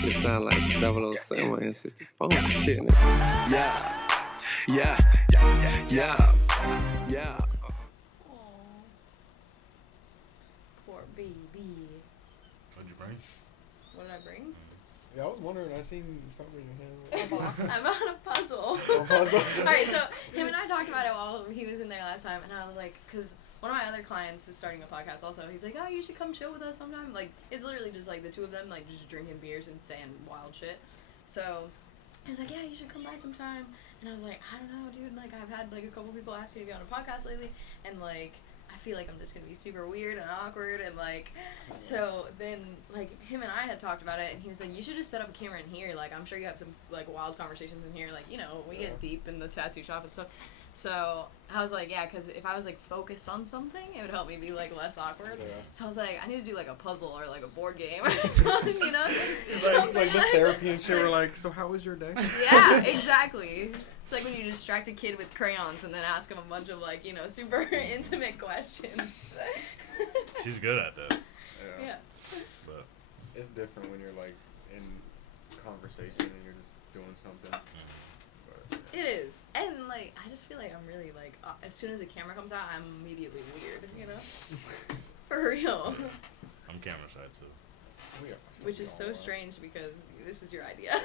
shit sound like 007 and 64 and shit. Nigga. Yeah. Poor baby. What'd you bring? What did I bring? Yeah, I was wondering. I seen something in A box. I bought a puzzle. A puzzle. Alright, so him and I talked about it while he was in there last time, and I was like, because one of my other clients is starting a podcast also. He's like, oh, you should come chill with us sometime. Like, it's literally just like the two of them, like, just drinking beers and saying wild shit. So he was like, yeah, you should come by sometime. And I was like, I don't know, dude. Like, I've had, like, a couple people ask me to be on a podcast lately, and, like, I feel like I'm just gonna be super weird and awkward, and, like, so then, like, him and I had talked about it, and he was like, you should just set up a camera in here. Like, I'm sure you have some, like, wild conversations in here. Like, you know, we get deep in the tattoo shop and stuff. So I was like, yeah, because if I was, like, focused on something, it would help me be, like, less awkward. Yeah. So I was like, I need to do, like, a puzzle or, like, a board game or something, you know? It's like this therapy and shit. We're like, so how was your day? Yeah, exactly. It's like when you distract a kid with crayons and then ask him a bunch of, like, you know, super intimate questions. She's good at that. Yeah. But it's different when you're, like, in conversation and you're just doing something. It is. And, like, I just feel like I'm really, like, as soon as the camera comes out, I'm immediately weird, you know? For real. I'm camera shy, too. Which is so strange because this was your idea.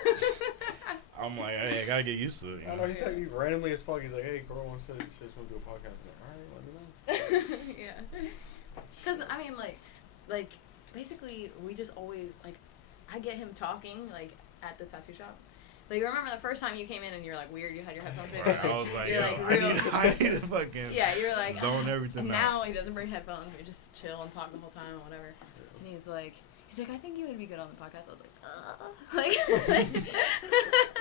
I'm like, hey, I gotta get used to it. You know? I know, he texted me randomly as fuck. He's like, hey, girl, wants to do a podcast. I'm like, alright, let me know. Yeah. Because, I mean, like, basically, we just always, like, I get him talking, like, at the tattoo shop. Like, remember the first time you came in and you're, like, weird, you had your headphones in? Like, I was like, you're, yo, like, real... I need to fucking yeah, you're like, zone everything and out. now he doesn't bring headphones, we just chill and talk the whole time or whatever. And he's like, I think you would be good on the podcast. I was like,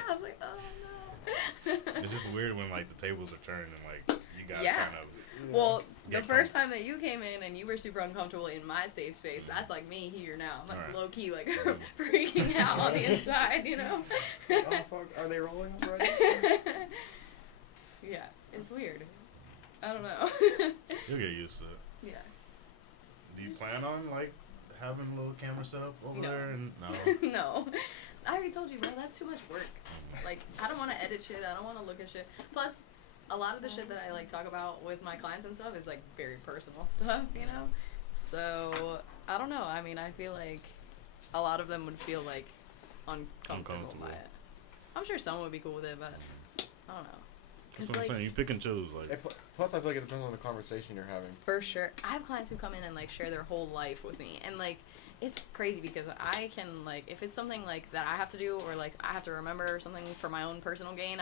I was like, oh, no. It's just weird when, like, the tables are turning and, like, you gotta kind of... Well, the first time that you came in and you were super uncomfortable in my safe space, that's like me here now. I'm like low-key, like, freaking out on the inside, you know? Oh, fuck. Are they rolling already? Yeah, it's weird. I don't know. You'll get used to it. Yeah. Do you plan on, like, having a little camera set up over there? And no. No. I already told you, bro, that's too much work. Like, I don't want to edit shit. I don't want to look at shit. Plus, a lot of the shit that I, like, talk about with my clients and stuff is, like, very personal stuff, you know? So, I don't know. I mean, I feel like a lot of them would feel, like, uncomfortable by it. I'm sure some would be cool with it, but I don't know. That's what I'm saying. You pick and choose, like. Plus, I feel like it depends on the conversation you're having. For sure. I have clients who come in and, like, share their whole life with me. And, like, it's crazy because I can, like, if it's something, like, that I have to do or, like, I have to remember or something for my own personal gain,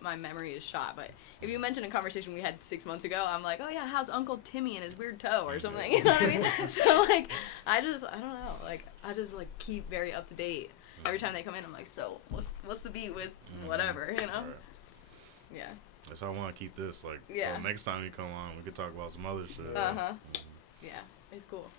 my memory is shot. But if you mention a conversation we had 6 months ago, I'm like, oh, yeah, how's Uncle Timmy and his weird toe or something? You know what I mean? So, like, I don't know. Like, I just, like, keep very up to date. Every time they come in, I'm like, so, what's the beat with whatever, you know? Right. Yeah. So I want to keep this, like, so next time you come on, we could talk about some other shit. Yeah, it's cool.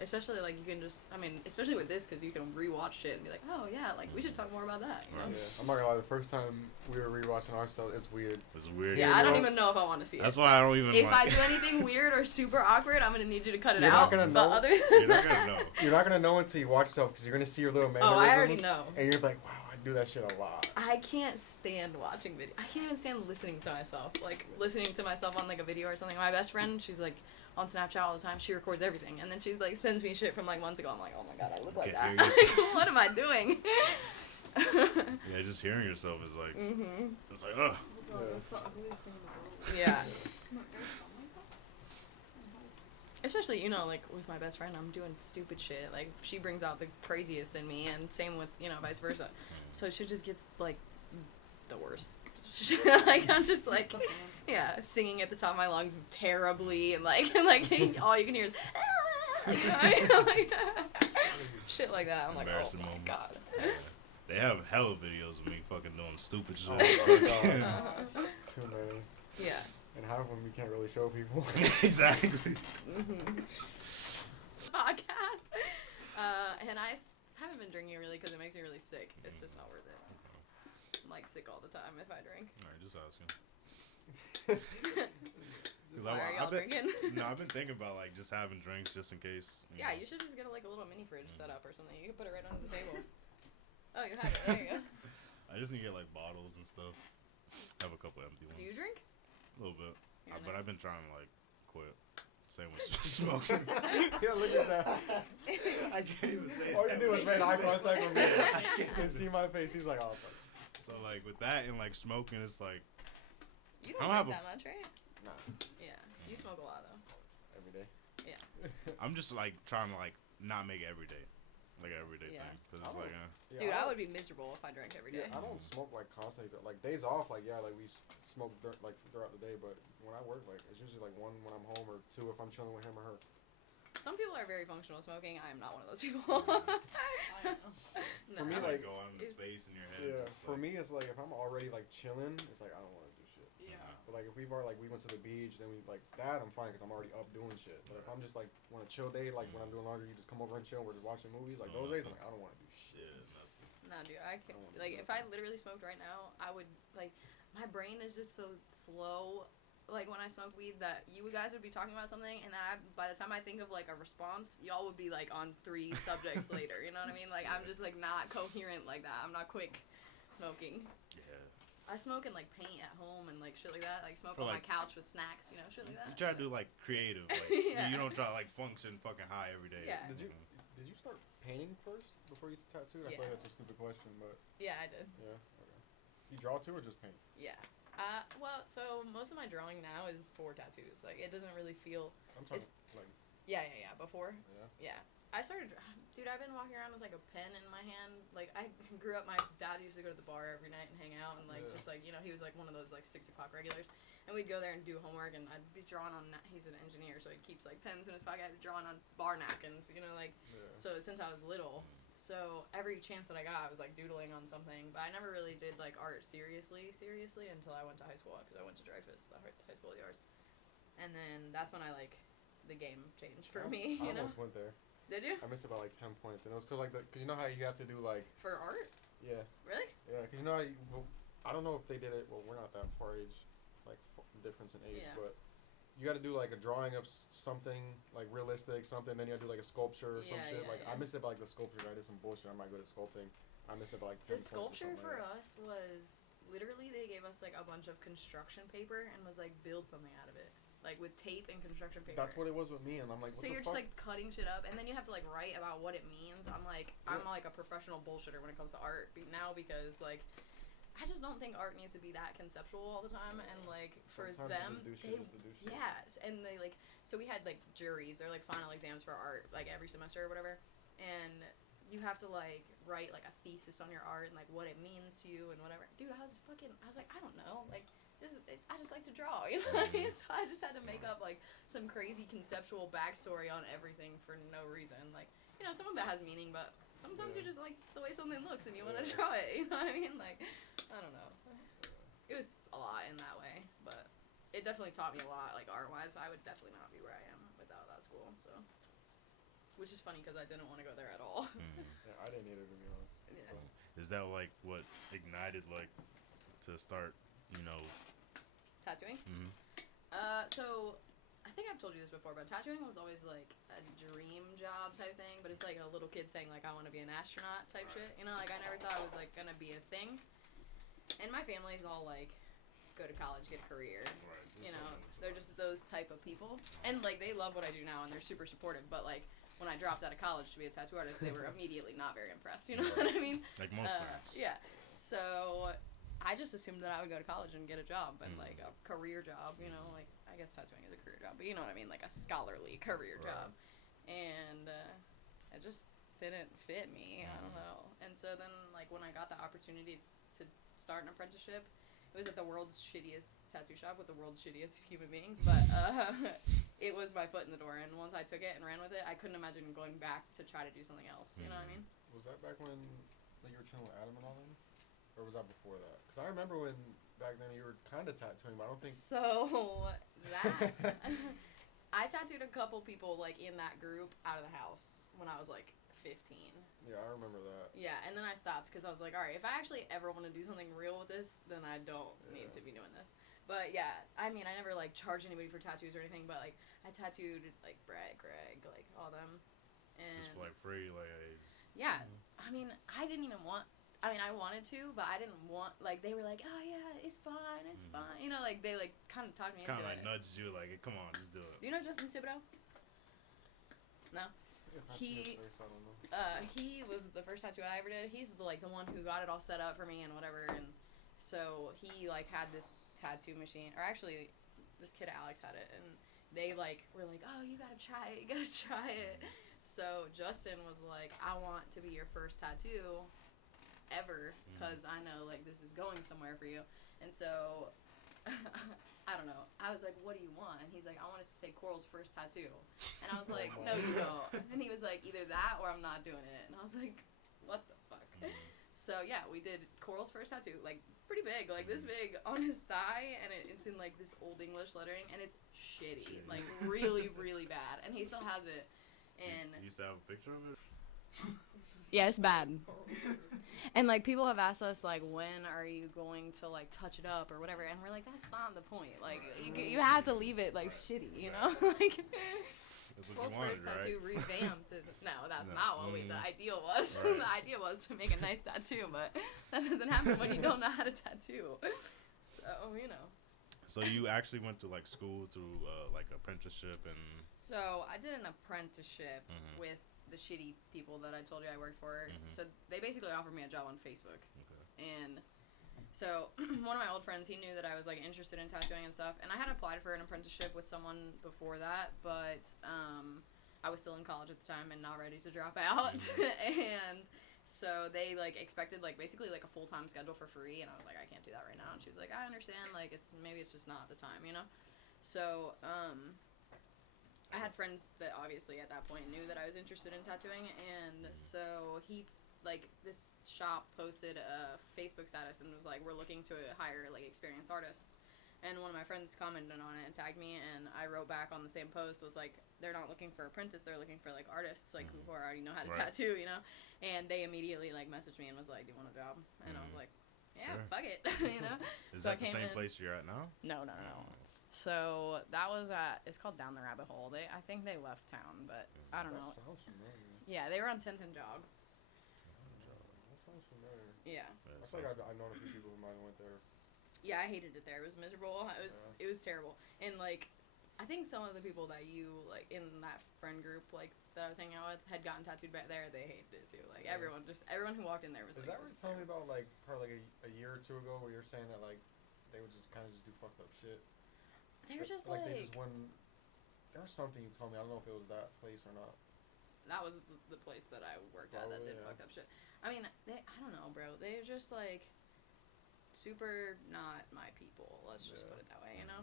Especially, like, you can just, I mean, especially with this, because you can rewatch shit and be like, oh, yeah, like, we should talk more about that, you know? Yeah, I'm not gonna lie, the first time we were rewatching ourselves, it's weird. It's weird. Yeah, I don't even know if I want to see it. That's why I don't even If I do anything weird or super awkward, I'm gonna need you to cut it out. Not gonna know. But other You're not gonna know. You're not gonna know until you watch yourself, because you're gonna see your little mannerisms. Oh, I already know. And you're like, wow, I do that shit a lot. I can't stand watching video. I can't even stand listening to myself. Like, listening to myself on, like, a video or something. My best friend, she's, like, on Snapchat all the time. She records everything. And then she, like, sends me shit from, like, months ago. I'm like, oh, my God, I look like that. Like, what am I doing? Yeah, just hearing yourself is, like, it's like, ugh. Yeah. Especially, you know, like, with my best friend, I'm doing stupid shit. Like, she brings out the craziest in me, and same with, you know, vice versa. So she just gets, like, the worst. Like, I'm just, like, yeah, singing at the top of my lungs terribly, and, like, all you can hear is, like, shit like that. I'm like, oh, my God. They have hella videos of me fucking doing stupid shit. Oh, my God. Too many. Yeah. And half of them you can't really show people. Exactly. Podcast. And I haven't been drinking really because it makes me really sick. It's just not worth it. I'm like sick all the time if I drink. Alright, just asking. Why are y'all drinking? No, I've been thinking about like just having drinks just in case. Yeah, you should just get like a little mini fridge set up or something. You can put it right under the table. Oh, you have it. There you go. I just need to get like bottles and stuff. I have a couple empty ones. Do you drink? A little bit. Here and But there. I've been trying to like quit. Same with smoking. Yeah, look at that. I can't even say All you that. do is make eye contact with me and see my face. He's like, oh, fuck. So like with that and like smoking, it's like You I don't don't have drink a- that much, right? Nah, Yeah. You smoke a lot, though. every day. Yeah. I'm just like trying to like not make it every day, like an everyday Yeah. thing, because it's Oh. like Yeah, Dude, I would be miserable if I drank every day. Yeah, I don't smoke like constantly. Like days off, like yeah, like we smoke like throughout the day. But when I work, like it's usually like one when I'm home or two if I'm chilling with him or her. Some people are very functional smoking. I am not one of those people. I know. No. For me, like like, go on the it's- space in your head. Yeah, just, for like, me it's like if I'm already like chilling, it's like I don't want to do shit. Yeah. But like if we've already like we went to the beach, then we like that I'm fine because I'm already up doing shit. But if I'm just like want a chill day, like when I'm doing laundry, you just come over and chill. We're just watching movies. Like those days, I'm like I don't want to do shit. shit, nothing. No, dude, I I can't. don't wanna Like, do if I literally smoked right now, I would, like, my brain is just so slow, like, when I smoke weed, that you guys would be talking about something, and then by the time I think of, like, a response, y'all would be, like, on 3 subjects later, you know what I mean? Like, I'm just, like, not coherent like that. I'm not quick smoking. Yeah. I smoke and, like, paint at home and, like, shit like that. Like, smoke For, on my like- couch with snacks, you know, shit like that. You try to do like creative, like Yeah. you don't try to like function fucking high every day. Yeah. Did you start painting first before you tattooed? I feel Yeah. like that's a stupid question, but Yeah, I did. yeah. Okay. You draw too or just paint? Yeah. Well, so most of my drawing now is for tattoos. Like, it doesn't really feel... I'm talking It's- like Yeah, before. yeah. Yeah. I started, dude, I've been walking around with, like, a pen in my hand. Like, I grew up, my dad used to go to the bar every night and hang out, and, like, Yeah. just, like, you know, he was, like, one of those, like, 6 o'clock regulars. And we'd go there and do homework, and I'd be drawing on, he's an engineer, so he keeps, like, pens in his pocket. I'd be drawing on bar napkins, you know, like, Yeah. so since I was little. So every chance that I got, I was, like, doodling on something. But I never really did, like, art seriously, until I went to high school, because I went to Dreyfus, the High School of the Arts. And then that's when I, like, the game changed for me, I you know? almost went there. Did you? I missed about like 10 points, and it was cause like cause you know how you have to do like For art? yeah Really? yeah cause you know how you, well, I don't know if they did it. Well, we're not that far age, like difference in age, Yeah. but you got to do like a drawing of something like realistic something. Then you got to do like a sculpture or some Yeah, shit. yeah, like yeah. I missed it by like the sculpture. I did some bullshit. I'm not good at sculpting. I missed it by like 10 The points or sculpture something for like that. us was literally they gave us like a bunch of construction paper and was like build something out of it, like with tape and construction paper. That's what it was with me, and I'm like, what So the you're fuck? just like cutting shit up, and then you have to like write about what it means. I'm Yeah. like a professional bullshitter when it comes to art now because like I just don't think art needs to be that conceptual all the time. And like for Sometimes you them, just do shit they, just to do shit. yeah, and they like so we had like juries. They're like final exams for art like every semester or whatever, and you have to like write like a thesis on your art and like what it means to you and whatever. Dude, I was like I don't know like. I just like to draw, you know what I mean? So I just had to make up, like, some crazy conceptual backstory on everything for no reason. Like, you know, some of it has meaning, but sometimes Yeah. you just like the way something looks and you want to Yeah. draw it, you know what I mean? Like, I don't know. It was a lot in that way, but it definitely taught me a lot, like, art-wise. I would definitely not be where I am without that school, so. Which is funny because I didn't want to go there at all. Yeah, I didn't either, to be honest. Yeah. Is that like what ignited like to start, you know? Tattooing? Mm-hmm. So I think I've told you this before, but tattooing was always like a dream job type thing. But it's like a little kid saying like I want to be an astronaut type shit. You know, like I never thought it was like gonna be a thing. And my family's all like, go to college, get a career. Right. You know, they're just those type of people. And like they love what I do now, and they're super supportive. But like when I dropped out of college to be a tattoo artist, they were immediately not very impressed. You know what I mean? Like most parents. Yeah. So I just assumed that I would go to college and get a job and like a career job, you know, like I guess tattooing is a career job, but you know what I mean, like a scholarly career Right. job. And it just didn't fit me. I don't know. And so then like when I got the opportunity to start an apprenticeship, it was at the world's shittiest tattoo shop with the world's shittiest human beings, but it was my foot in the door. And once I took it and ran with it, I couldn't imagine going back to try to do something else. You know what I mean? Was that back when like, you were chilling with Adam and all them? Or was that before that? Because I remember when back then you were kind of tattooing, but I don't think. So that I tattooed a couple people like in that group out of the house when I was like 15. Yeah, I remember that. Yeah, and then I stopped because I was like, all right, if I actually ever want to do something real with this, then I don't need to be doing this. But yeah, I mean, I never like charged anybody for tattoos or anything, but like I tattooed like Brett, Greg, like all them. And Just for, like free, like. yeah, I mean, I didn't even want I mean, I wanted to, but I didn't want, like, they were like, oh, yeah, it's fine, you know, like, they, like, kind of talked me into it. Kind of, like, nudged you, like, come on, just do it. Do you know Justin Thibodeau? No? If I see his face, I don't know. He was the first tattoo I ever did. He's, like, the one who got it all set up for me and whatever, and so he, like, had this tattoo machine, or actually, this kid Alex had it, and they, like, were like, oh, you gotta try it, So Justin was like, I want to be your first tattoo ever, because I know, like, this is going somewhere for you. And so, I don't know. I was like, what do you want? And he's like, I want it to say Coral's first tattoo. And I was like, no, you don't. And he was like, either that or I'm not doing it. And I was like, what the fuck? So, yeah, we did Coral's first tattoo, like, pretty big, like, this big on his thigh, and it's in, like, this Old English lettering, and it's shitty. Like, really, really bad. And he still has it. And you used to have a picture of it? yeah, it's bad. And, like, people have asked us, like, when are you going to, like, touch it up or whatever, and we're like, that's not the point. Like, you have to leave it, like, shitty, you know? Like, Coral's first tattoo revamped. No, that's not what the ideal was. Right. The idea was to make a nice tattoo, but that doesn't happen when you don't know how to tattoo. So, you know. So you actually went to, like, school through, like, apprenticeship and... So I did an apprenticeship with the shitty people that I told you I worked for. So they basically offered me a job on Facebook. Okay. And so one of my old friends, he knew that I was, like, interested in tattooing and stuff. And I had applied for an apprenticeship with someone before that, but I was still in college at the time and not ready to drop out. And so they, like, expected, like, basically, like, a full-time schedule for free. And I was like, I can't do that right now. And she was like, I understand. Like, maybe it's just not the time, you know? So, I had friends that obviously at that point knew that I was interested in tattooing, and so this shop posted a Facebook status and was like, we're looking to hire, like, experienced artists, and one of my friends commented on it and tagged me, and I wrote back on the same post, was like, they're not looking for apprentices, they're looking for, like, artists, like, who already know how to tattoo, you know, and they immediately, like, messaged me and was like, do you want a job? And I was like, yeah, fuck it, you know. Is so that the same place you're at now? No. So that was it's called Down the Rabbit Hole. I think they left town, but I don't know. That sounds familiar. Yeah, they were on 10th and Jog. That sounds familiar. Yeah. I feel like I've known a few people who might have went there. Yeah, I hated it there. It was miserable. It was terrible. And, like, I think some of the people that you, like, in that friend group, like, that I was hanging out with had gotten tattooed back there. They hated it too. Like, everyone who walked in there was Is like, that what you're telling me about, like, probably like a year or two ago, where you're saying that, like, they would just kind of just do fucked up shit? They were just like they just wouldn't. There was something you told me. I don't know if it was that place or not. That was the place that I worked at that did fucked up shit. I mean, I don't know, bro. They're just, like, super not my people. Let's just put it that way, you know?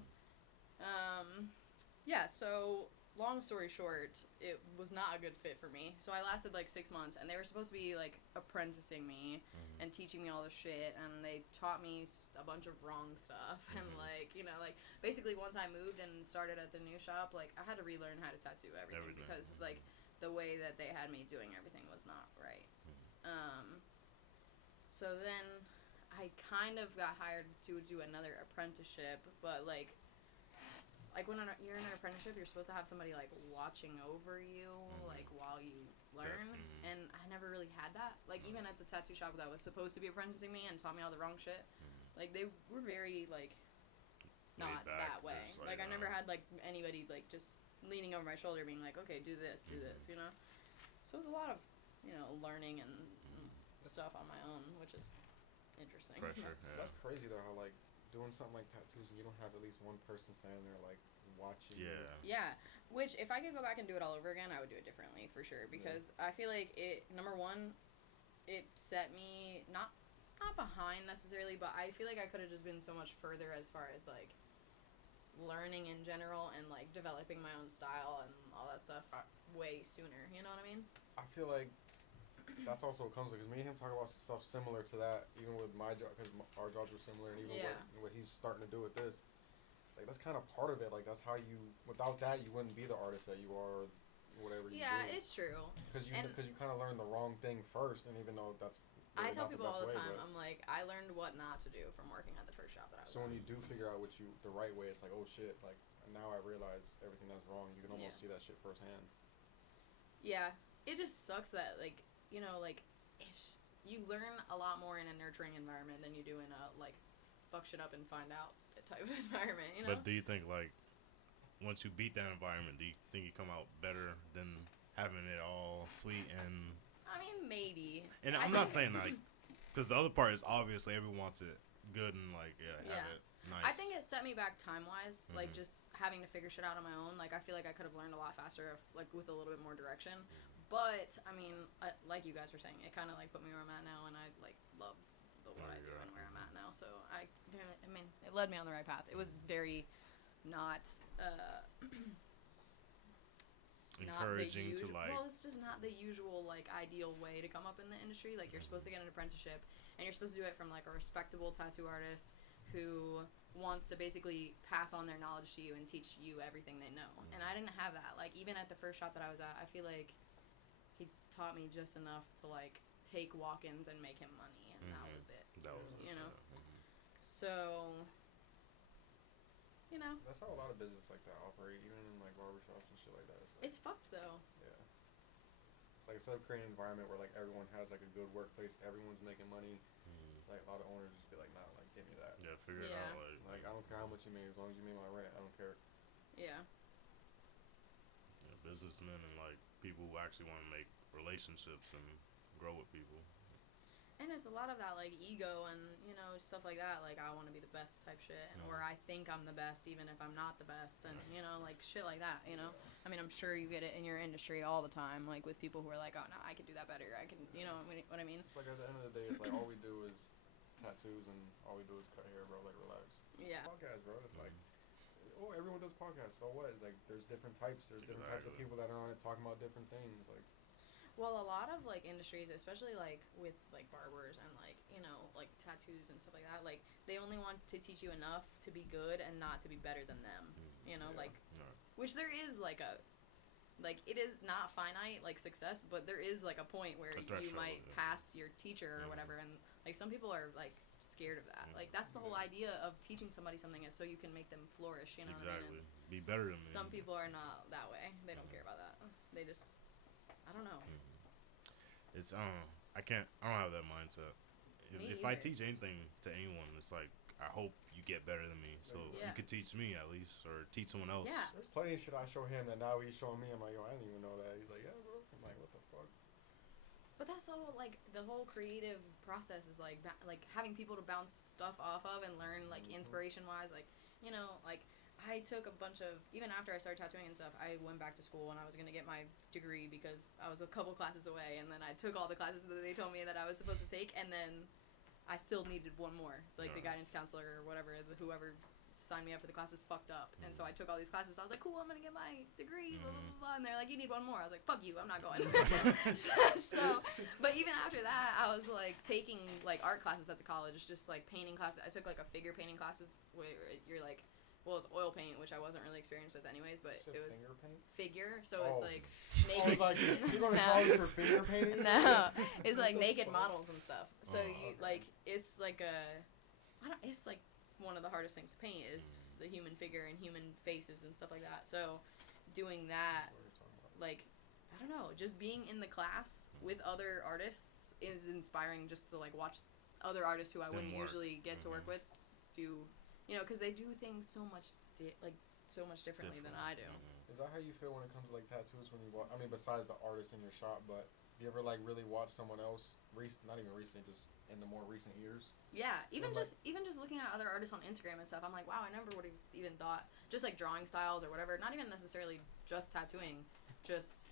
Yeah, so long story short, it was not a good fit for me. So I lasted, like, 6 months, and they were supposed to be, like, apprenticing me and teaching me all the shit, and they taught me a bunch of wrong stuff. And, like, you know, like, basically once I moved and started at the new shop, like, I had to relearn how to tattoo everything. Because, like, the way that they had me doing everything was not right. So then I kind of got hired to do another apprenticeship, but, like when you're in an apprenticeship, you're supposed to have somebody, like, watching over you, like, while you learn, and I never really had that. Like, even at the tattoo shop that was supposed to be apprenticing me and taught me all the wrong shit, like, they were very, like, not that way. Like, I never had, like, anybody, like, just leaning over my shoulder being like, okay, do this, you know? So it was a lot of, you know, learning and stuff on my own, which is interesting. Pressure, yeah. That's crazy, though, how, like, doing something like tattoos and you don't have at least one person standing there, like, watching you. Yeah, which, if I could go back and do it all over again, I would do it differently, for sure, because I feel like number one, it set me, not behind necessarily, but I feel like I could have just been so much further as far as, like, learning in general and, like, developing my own style and all that stuff way sooner, you know what I mean? I feel like that's also what comes with, because me and him talk about stuff similar to that, even with my job, because our jobs are similar, and even what he's starting to do with this. It's like, that's kind of part of it. Like, that's how without that, you wouldn't be the artist that you are, or whatever you do. Yeah, it's true. Because you kind of learn the wrong thing first, and even though that's really I tell people all the time, I'm like, I learned what not to do from working at the first shop that I was So when you do figure out the right way, it's like, oh shit, like, now I realize everything that's wrong. You can almost see that shit firsthand. Yeah, it just sucks that, like, you know, like, you learn a lot more in a nurturing environment than you do in a, like, fuck shit up and find out type of environment, you know? But do you think, like, once you beat that environment, do you think you come out better than having it all sweet and... I mean, maybe. And I'm not saying, like, because the other part is obviously everyone wants it good and, like, have it nice. I think it set me back time-wise, like, just having to figure shit out on my own. Like, I feel like I could have learned a lot faster, if, like, with a little bit more direction. But, I mean, like you guys were saying, it kind of, like, put me where I'm at now, and I, like, love what I do and where I'm at now. So, I mean, it led me on the right path. It was very not, encouraging to, like... Well, it's just not the usual, like, ideal way to come up in the industry. Like, you're supposed to get an apprenticeship, and you're supposed to do it from, like, a respectable tattoo artist who wants to basically pass on their knowledge to you and teach you everything they know. And I didn't have that. Like, even at the first shop that I was at, I feel like he taught me just enough to, like, take walk-ins and make him money, and that was it. You know? So, you know. That's how a lot of businesses like that operate, even in, like, barbershops and shit like that. It's fucked, though. Yeah. It's like, instead of creating an environment where, like, everyone has, like, a good workplace, everyone's making money, like, a lot of owners just be like, nah, like, give me that. Yeah, figure it out. Like, I don't care how much you make, as long as you make my rent, I don't care. Yeah. Businessmen and, like, people who actually want to make relationships and grow with people. And it's a lot of that, like, ego and, you know, stuff like that. Like, I want to be the best type shit. And, or I think I'm the best even if I'm not the best. And, you know, like, shit like that, you know? I mean, I'm sure you get it in your industry all the time, like, with people who are like, oh, no, I can do that better. I can, you know what I mean? It's like, at the end of the day, it's like, all we do is tattoos and all we do is cut hair, bro. Like, relax. Yeah. Podcast, bro. It's like, oh, everyone does podcasts. So what? It's like, there's different types. There's different types of people that are on it talking about different things. Like, well, a lot of, like, industries, especially, like, with, like, barbers and, like, you know, like, tattoos and stuff like that, like, they only want to teach you enough to be good and not to be better than them, you know, like, which there is, like, like, it is not finite, like, success, but there is, like, a point where you might pass your teacher or whatever, and, like, some people are, like, scared of that. Like, that's the whole idea of teaching somebody something, is so you can make them flourish, you know what I mean? And be better than me. some people are not that way. They don't care about that. They just, I don't know. It's I don't have that mindset. If I teach anything to anyone, it's like, I hope you get better than me, so you could teach me at least, or teach someone else. Yeah. there's plenty of shit I show him that now he's showing me. I'm like, yo, I didn't even know that. He's like, yeah, bro. I'm like, what the fuck? But that's the whole, like, the whole creative process is, like, like, having people to bounce stuff off of and learn, like, inspiration-wise. Like, you know, like, I took a bunch of, even after I started tattooing and stuff, I went back to school and I was going to get my degree because I was a couple classes away, and then I took all the classes that they told me that I was supposed to take, and then I still needed one more. Like, the guidance counselor or whatever, whoever signed me up for the classes fucked up. And so I took all these classes. I was like, cool, I'm going to get my degree, blah, blah, blah. And they're like, you need one more. I was like, fuck you, I'm not going. so, but even after that, I was, like, taking, like, art classes at the college, just, like, painting classes. I took, like, a figure painting classes where you're, like, well, it's oil paint, which I wasn't really experienced with anyways, but it was finger paint? figure, so it's, like, naked. I was like, you're going to college for finger painting? No, it's, like, naked fuck? models and stuff. So, like, it's, like, it's, like, one of the hardest things to paint is the human figure and human faces and stuff like that. So, doing that, like, I don't know, just being in the class with other artists is inspiring, just to, like, watch other artists who I wouldn't usually get to work with do, you know, because they do things so much, so much differently than I do. Is that how you feel when it comes to, like, tattoos when you watch, I mean, besides the artist in your shop, but do you ever, like, really watch someone else, not even recently, just in the more recent years? Yeah, even just looking at other artists on Instagram and stuff, I'm like, wow, I never would have even thought, just, like, drawing styles or whatever, not even necessarily just tattooing, just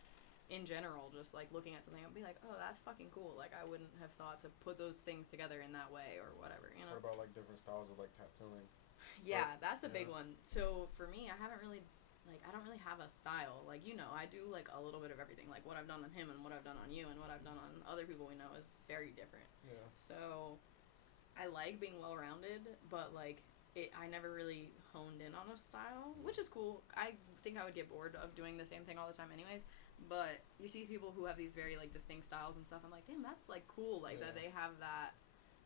in general, just, like, looking at something, I'd be like, oh, that's fucking cool. Like, I wouldn't have thought to put those things together in that way or whatever, you know? What about, like, different styles of, like, tattooing? Yeah, that's a big one. So, for me, I don't really have a style. Like, you know, I do, like, a little bit of everything. Like, what I've done on him and what I've done on you and what I've done on other people we know is very different. Yeah. So, I like being well-rounded, but, like, I never really honed in on a style, which is cool. I think I would get bored of doing the same thing all the time anyways, but you see people who have these very, like, distinct styles and stuff, I'm like, damn, that's, like, cool, like, that they have that,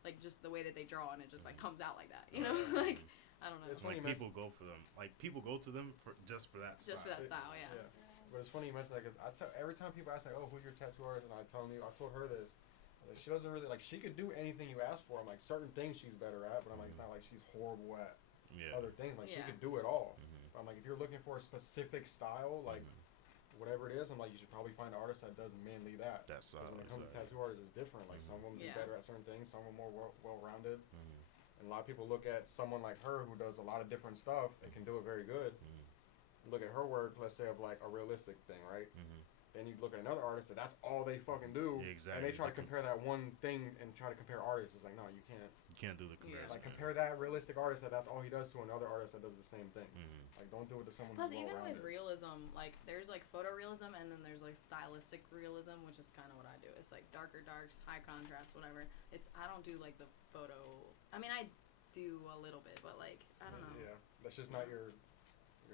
like, just the way that they draw, and it just, like, comes out like that, you know? Like, I don't know. It's like, people go for them. Like, people go to them just for that style. Just for that style, yeah. But it's funny you mention that, because every time people ask me, oh, who's your tattoo artist, and I told her this, Like, she doesn't really, like, she could do anything you ask for. I'm like, certain things she's better at, but I'm like, it's not like she's horrible at other things. Like, she could do it all. But I'm like, if you're looking for a specific style, like, whatever it is, I'm like, you should probably find an artist that does mainly that. Because when it comes to tattoo artists, it's different. Like, some of them do better at certain things, some are more well-rounded. And a lot of people look at someone like her who does a lot of different stuff and can do it very good. Look at her work, let's say, of, like, a realistic thing, right? Then you look at another artist that's all they fucking do, and they try to compare that one thing and try to compare artists. It's like, no, you can't. You can't do the comparison. Like, compare that realistic artist that's all he does to another artist that does the same thing. Like, don't do it to someone who's even with realism, like, there's, like, photorealism, and then there's, like, stylistic realism, which is kind of what I do. It's, like, darker darks, high contrast, whatever. I don't do, like, the photo. I mean, I do a little bit, but, like, I don't know. Yeah, that's just not your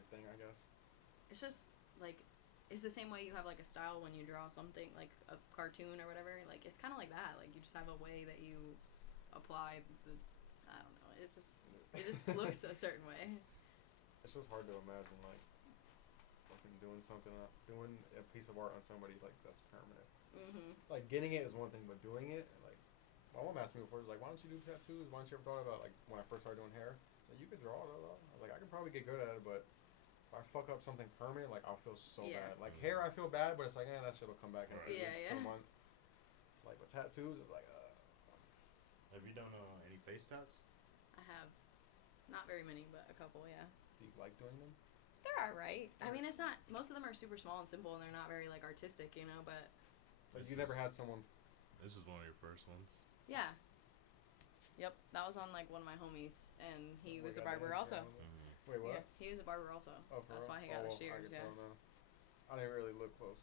thing, I guess. It's just, like... It's the same way you have, like, a style when you draw something, like a cartoon or whatever. Like, it's kind of like that. Like, you just have a way that you apply the... I don't know. It just looks a certain way. It's just hard to imagine, like, fucking doing a piece of art on somebody, like, that's permanent. Like, getting it is one thing, but doing it, like... My mom asked me before, she's like, why don't you do tattoos? Why don't you ever thought about, like, when I first started doing hair? Like, you could draw, blah, blah. I was like, I could probably get good at it, but... If I fuck up something permanent, like, I'll feel so bad. Like, hair, I feel bad, but it's like, that shit will come back in a few weeks to a month. Like, with tattoos, it's like, Have you done any face tats? I have. Not very many, but a couple, yeah. Do you like doing them? They're alright. I mean, it's not... Most of them are super small and simple, and they're not very, like, artistic, you know, but... Like, you never had someone... This is one of your first ones? Yeah. Yep, that was on, like, one of my homies, and he was a barber also. Wait, what? Yeah, he was a barber also. Oh, for That's real? why he got the shears, I didn't really look close.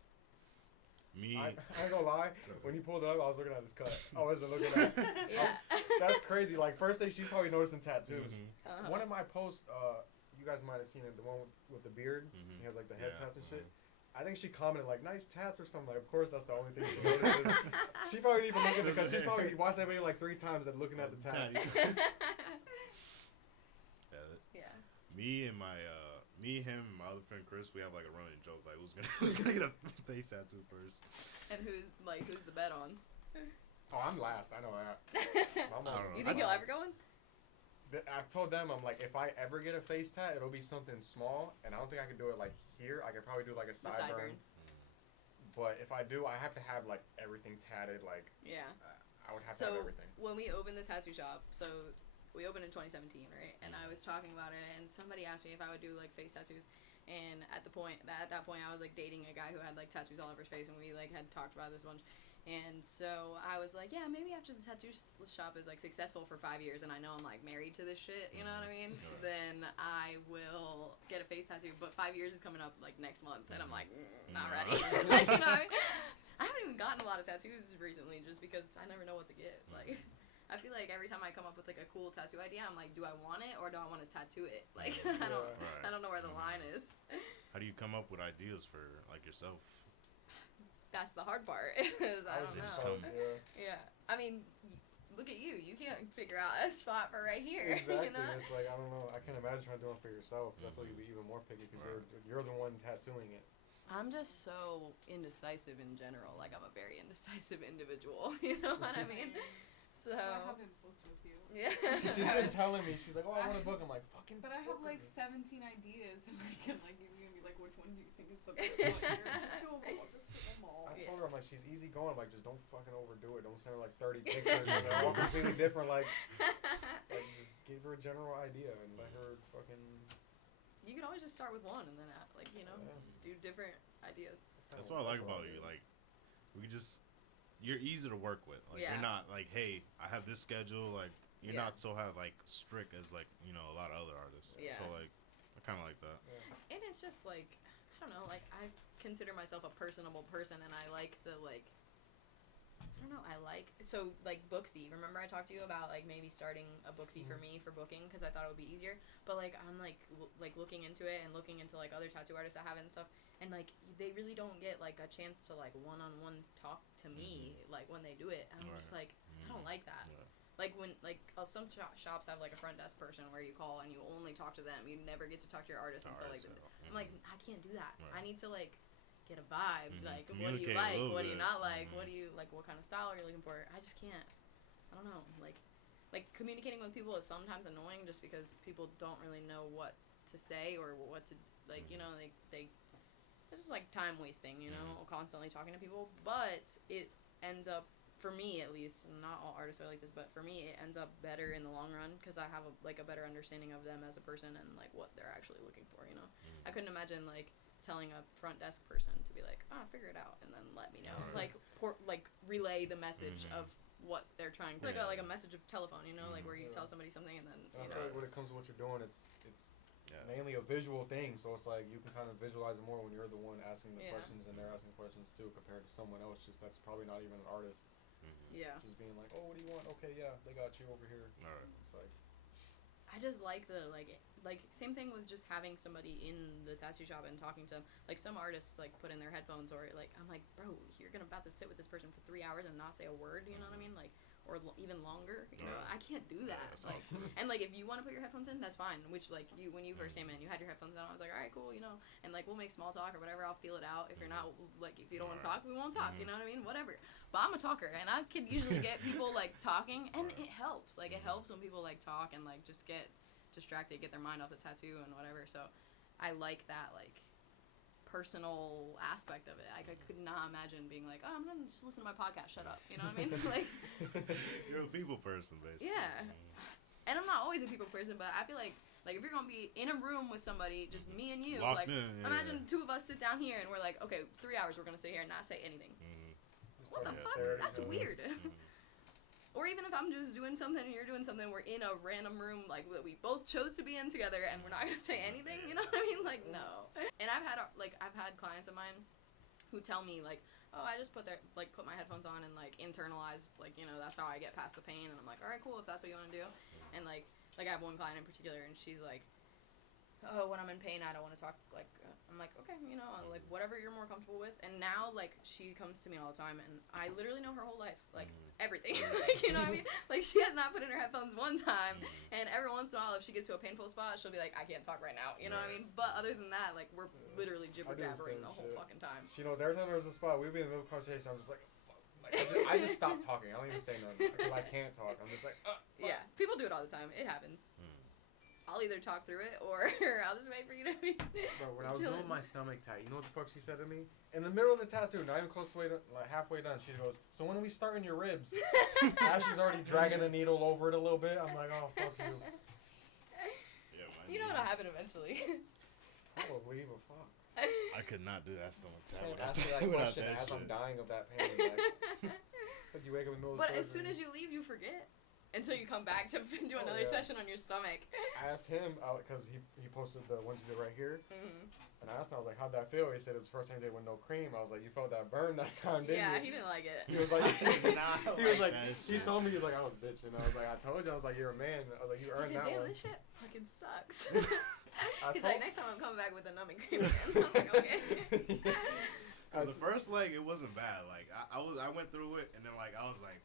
Me? I ain't gonna lie. When you pulled it up, I was looking at his cut. I wasn't looking at yeah. That's crazy. Like, first thing she's probably noticing tattoos. One of my posts, you guys might have seen it, the one with the beard. He has, like, the head tats and shit. I think she commented, like, nice tats or something. Like, of course, that's the only thing she notices. She probably didn't even look at it because she's probably watched that video, like, 3 times and looking at the tats. Yeah. Me, him, and my other friend Chris, we have like a running joke, like who's gonna get a face tattoo first. And who's the bet on? Oh, I'm last. I know that. You think you'll ever go in? I've told them, I'm like, if I ever get a face tat, it'll be something small, and I don't think I can do it like here. I could probably do like a sideburn. But if I do, I have to have like everything tatted. Like, I would have to have everything. When we opened the tattoo shop, so we opened in 2017, right? And I was talking about it, and somebody asked me if I would do like face tattoos. And at that point, I was like dating a guy who had like tattoos all over his face, and we like had talked about this a bunch. And so I was like, yeah, maybe after the tattoo shop is like successful for 5 years, and I know I'm like married to this shit, you know what I mean? Then I will get a face tattoo. But 5 years is coming up like next month, and I'm like, not ready. Like, you know, I haven't even gotten a lot of tattoos recently, just because I never know what to get. Like, I feel like every time I come up with like a cool tattoo idea, I'm like, do I want it or do I want to tattoo it? Like, I don't know where the line is. How do you come up with ideas for like yourself? That's the hard part. Is I don't know. Yeah. I mean, look at you. You can't figure out a spot for right here. Exactly. You know? It's like, I don't know. I can't imagine trying to do it for yourself. Because I feel like you'd be even more picky because you're the one tattooing it. I'm just so indecisive in general. Like, I'm a very indecisive individual. You know what I mean? So I haven't booked with you. Yeah. She's been telling me. She's like, oh, I want to book. I'm like, fucking. But I have like 17 ideas, and I can like you're gonna be like, which one do you think is the best one? Just do them all. Just do them all. I told her, I'm like, she's easy going. I'm like, just don't fucking overdo it. Don't send her like 30 pictures. And they're all completely different. Like, just give her a general idea and let her fucking. You can always just start with one and then like, you know, do different ideas. That's what I like about you. Like, we just. You're easy to work with. Like, you're not like, hey, I have this schedule. Like, you're not so like strict as like, you know, a lot of other artists. Yeah. So like, I kind of like that. Yeah. And it's just like, I don't know, like I consider myself a personable person, and I like the like. I don't know. I like so like Booksy. Remember I talked to you about like maybe starting a Booksy for me for booking because I thought it would be easier. But like I'm like looking into it and looking into like other tattoo artists that have it and stuff. And, like, they really don't get, like, a chance to, like, one-on-one talk to me, like, when they do it. And I'm just like, I don't like that. Yeah. Like, when, like, some shops have, like, a front desk person where you call and you only talk to them. You never get to talk to your artist until, like, I'm like, I can't do that. Right. I need to, like, get a vibe. Like, what do you like? What do you not like? What do you like? What kind of style are you looking for? I just can't. I don't know. Like communicating with people is sometimes annoying just because people don't really know what to say or what to like. You know, they it's just like time wasting. You know, constantly talking to people. But it ends up, for me at least, not all artists are like this, but for me it ends up better in the long run because I have a better understanding of them as a person and like what they're actually looking for. You know, I couldn't imagine like telling a front desk person to be like, figure it out and then let me know. Like relay the message of what they're trying to, like a message of telephone, you know, like where you tell somebody something and then, you know. I feel like when it comes to what you're doing, it's mainly a visual thing, so it's like you can kind of visualize it more when you're the one asking the questions and they're asking questions too, compared to someone else just that's probably not even an artist. Yeah. Just being like, oh, what do you want? Okay, yeah, they got you over here. All right. It's like, I just like the like same thing with just having somebody in the tattoo shop and talking to them. Like some artists like put in their headphones or like I'm like, bro, you're about to sit with this person for 3 hours and not say a word. You know what I mean? Like, or even longer. You know, I can't do that. Like, and like if you want to put your headphones in, that's fine. Which like when you first came in, you had your headphones on. I was like, all right, cool. You know, and like we'll make small talk or whatever. I'll feel it out. If you're not like if you don't want to talk, we won't talk. You know what I mean? Whatever. But I'm a talker, and I could usually get people like talking, and it helps. Like it helps when people like talk and like just get distracted, get their mind off the tattoo and whatever. So I like that like personal aspect of it. Like I could not imagine being like, I'm gonna just listen to my podcast, shut up, you know what I mean? Like you're a people person basically. Yeah. And I'm not always a people person, but I feel like if you're gonna be in a room with somebody, just me and you, locked like in, imagine two of us sit down here and we're like, okay, 3 hours we're gonna sit here and not say anything. What the fuck? That's weird. Or even if I'm just doing something and you're doing something, we're in a random room, like, that we both chose to be in together, and we're not gonna say anything, you know what I mean? Like, no. And I've had clients of mine who tell me, like, oh, I just put my headphones on and, like, internalize, like, you know, that's how I get past the pain, and I'm like, alright, cool, if that's what you want to do. And, like, I have one client in particular, and she's like, oh, when I'm in pain, I don't want to talk, like, I'm like, okay, you know, like, whatever you're more comfortable with. And now, like, she comes to me all the time, and I literally know her whole life, like, everything, like, you know what I mean? Like, she has not put in her headphones one time, and every once in a while, if she gets to a painful spot, she'll be like, I can't talk right now, you know what I mean? But other than that, like, we're literally jibber-jabbering the whole fucking time. She knows every time there's a spot, we'd be in the middle of a conversation, I'm just like, fuck. Like, I just stop talking. I don't even say nothing, because I can't talk. I'm just like, fuck. Yeah, people do it all the time. It happens. I'll either talk through it or I'll just wait for you to be. Bro, when I was doing my stomach tat, you know what the fuck she said to me? In the middle of the tattoo, not even close to like halfway done, she goes, "So when are we starting your ribs?" As she's already dragging the needle over it a little bit, I'm like, "Oh fuck you." Yeah, you know what'll happen eventually. Probably, but fuck. I could not do that stomach tat. Ask me that question as I'm dying of that pain. Like, it's like you wake up in the middle of the But as soon as you leave, you forget. Until you come back to do another session on your stomach. I asked him, because he posted the ones you did right here. And I asked him, I was like, how'd that feel? He said it was the first time he did with no cream. I was like, you felt that burn that time, didn't you? Yeah, he didn't like it. He was like, he told me, he was like, I was bitching. I was like, I told you, I was like, you're a man. I was like, you earned that one. This shit fucking sucks. He's like, next time I'm coming back with a numbing cream again. I was like, okay. The first leg, it wasn't bad. Like, I went through it, and then, like, I was like,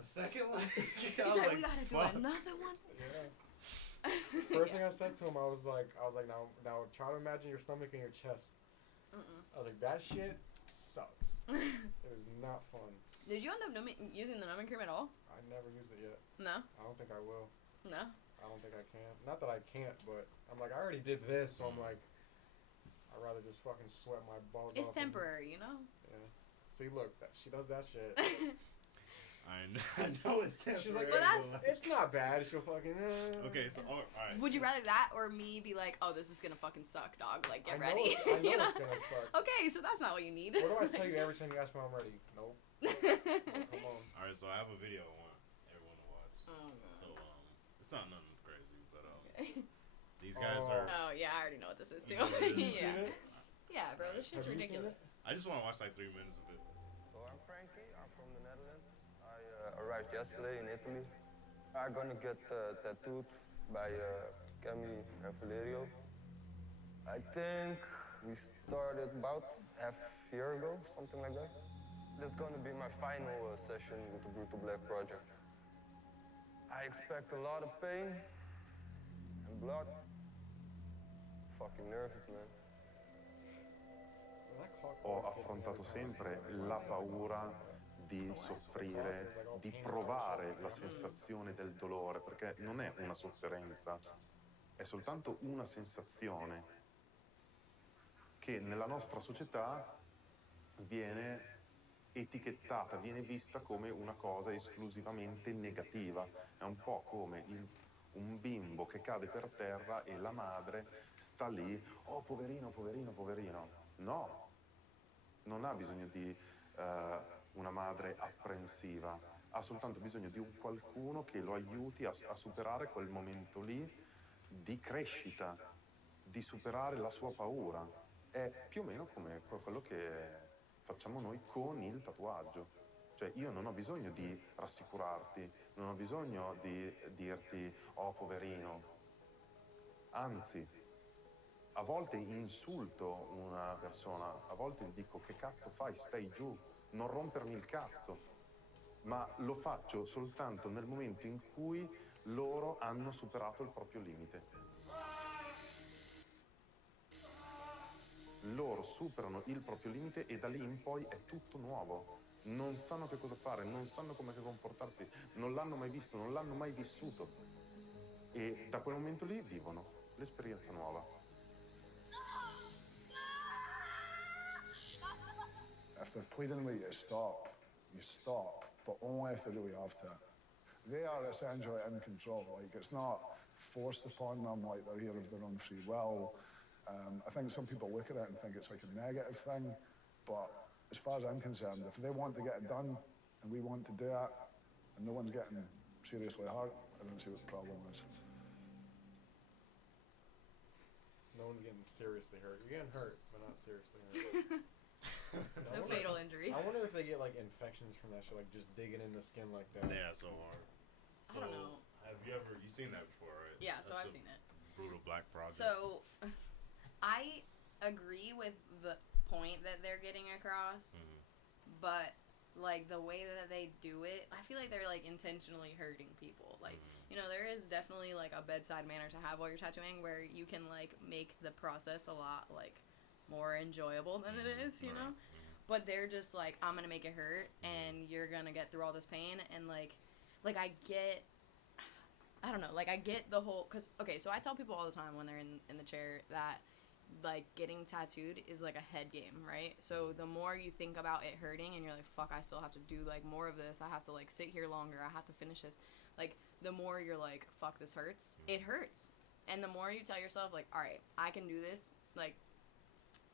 the second leg, he's like, we gotta do another one. Yeah. First thing I said to him, I was like, now try to imagine your stomach and your chest. I was like, that shit sucks. It is not fun. Did you end up using the numbing cream at all? I never used it yet. No. I don't think I will. No. I don't think I can. Not that I can't, but I'm like, I already did this, so I'm like, I'd rather just fucking sweat my balls off. It's temporary, you know. Yeah. See, look, she does that shit. I know it's temporary. She's like, but it's not bad. She'll fucking. Okay, so all right. Would you rather that or me be like, oh, this is gonna fucking suck, dog? Like, get ready. I know it's gonna suck. Okay, so that's not what you need. What do I tell you every time you ask me I'm ready? Nope. Come on. All right, so I have a video I want everyone to watch. Oh, God. So it's not nothing crazy, but okay. These guys are. Oh yeah, I already know what this is too. Yeah. Yeah, bro, this shit's ridiculous. I just want to watch like 3 minutes of it. So I'm Frankie. I'm from the Netherlands. I arrived yesterday in Italy. I'm gonna get tattooed by Cami and Valerio. I think we started about half a year ago, something like that. This is gonna be my final session with the Brutal Black project. I expect a lot of pain and blood. Fucking nervous, man. ho affrontato sempre la paura di soffrire, di provare la sensazione del dolore, perché non è una sofferenza, è soltanto una sensazione che nella nostra società viene etichettata, viene vista come una cosa esclusivamente negativa. È un po' come un bimbo che cade per terra e la madre sta lì, oh poverino, poverino, poverino. No, non ha bisogno di una madre apprensiva, ha soltanto bisogno di un qualcuno che lo aiuti a superare quel momento lì di crescita, di superare la sua paura. È più o meno come quello che facciamo noi con il tatuaggio. Cioè io non ho bisogno di rassicurarti, non ho bisogno di dirti oh poverino, anzi a volte insulto una persona, a volte gli dico che cazzo fai, stai giù, non rompermi il cazzo, ma lo faccio soltanto nel momento in cui loro hanno superato il proprio limite. Loro superano il proprio limite e da lì in poi è tutto nuovo. Non sanno che cosa fare, non sanno come comportarsi, non l'hanno mai visto, non l'hanno mai vissuto. E da quel momento lì vivono l'esperienza nuova. If they're pleading with you to stop, you stop, but only if they really have to. They are essentially in control. Like, it's not forced upon them like they're here of their own free will. I think some people look at it and think it's like a negative thing, but as far as I'm concerned, if they want to get it done and we want to do it and no one's getting seriously hurt, I don't see what the problem is. No one's getting seriously hurt. You're getting hurt, but not seriously hurt. No fatal injuries. I wonder if they get like infections from that shit, like just digging in the skin like that. Yeah, so hard. I don't know. Have you seen that before, right? Yeah, so That's I've seen it. Brutal Black Project. So, I agree with the point that they're getting across, but like the way that they do it, I feel like they're like intentionally hurting people. Like, you know, there is definitely like a bedside manner to have while you're tattooing where you can like make the process a lot like more enjoyable than it is, you know? But they're just like, I'm gonna make it hurt and you're gonna get through all this pain, and like I get, I don't know, like I get the whole, cause okay, so I tell people all the time when they're in the chair that like getting tattooed is like a head game, right? So the more you think about it hurting and you're like, fuck, I still have to do like more of this, I have to like sit here longer, I have to finish this, like the more you're like, fuck, this hurts, it hurts. And the more you tell yourself like, all right, I can do this, like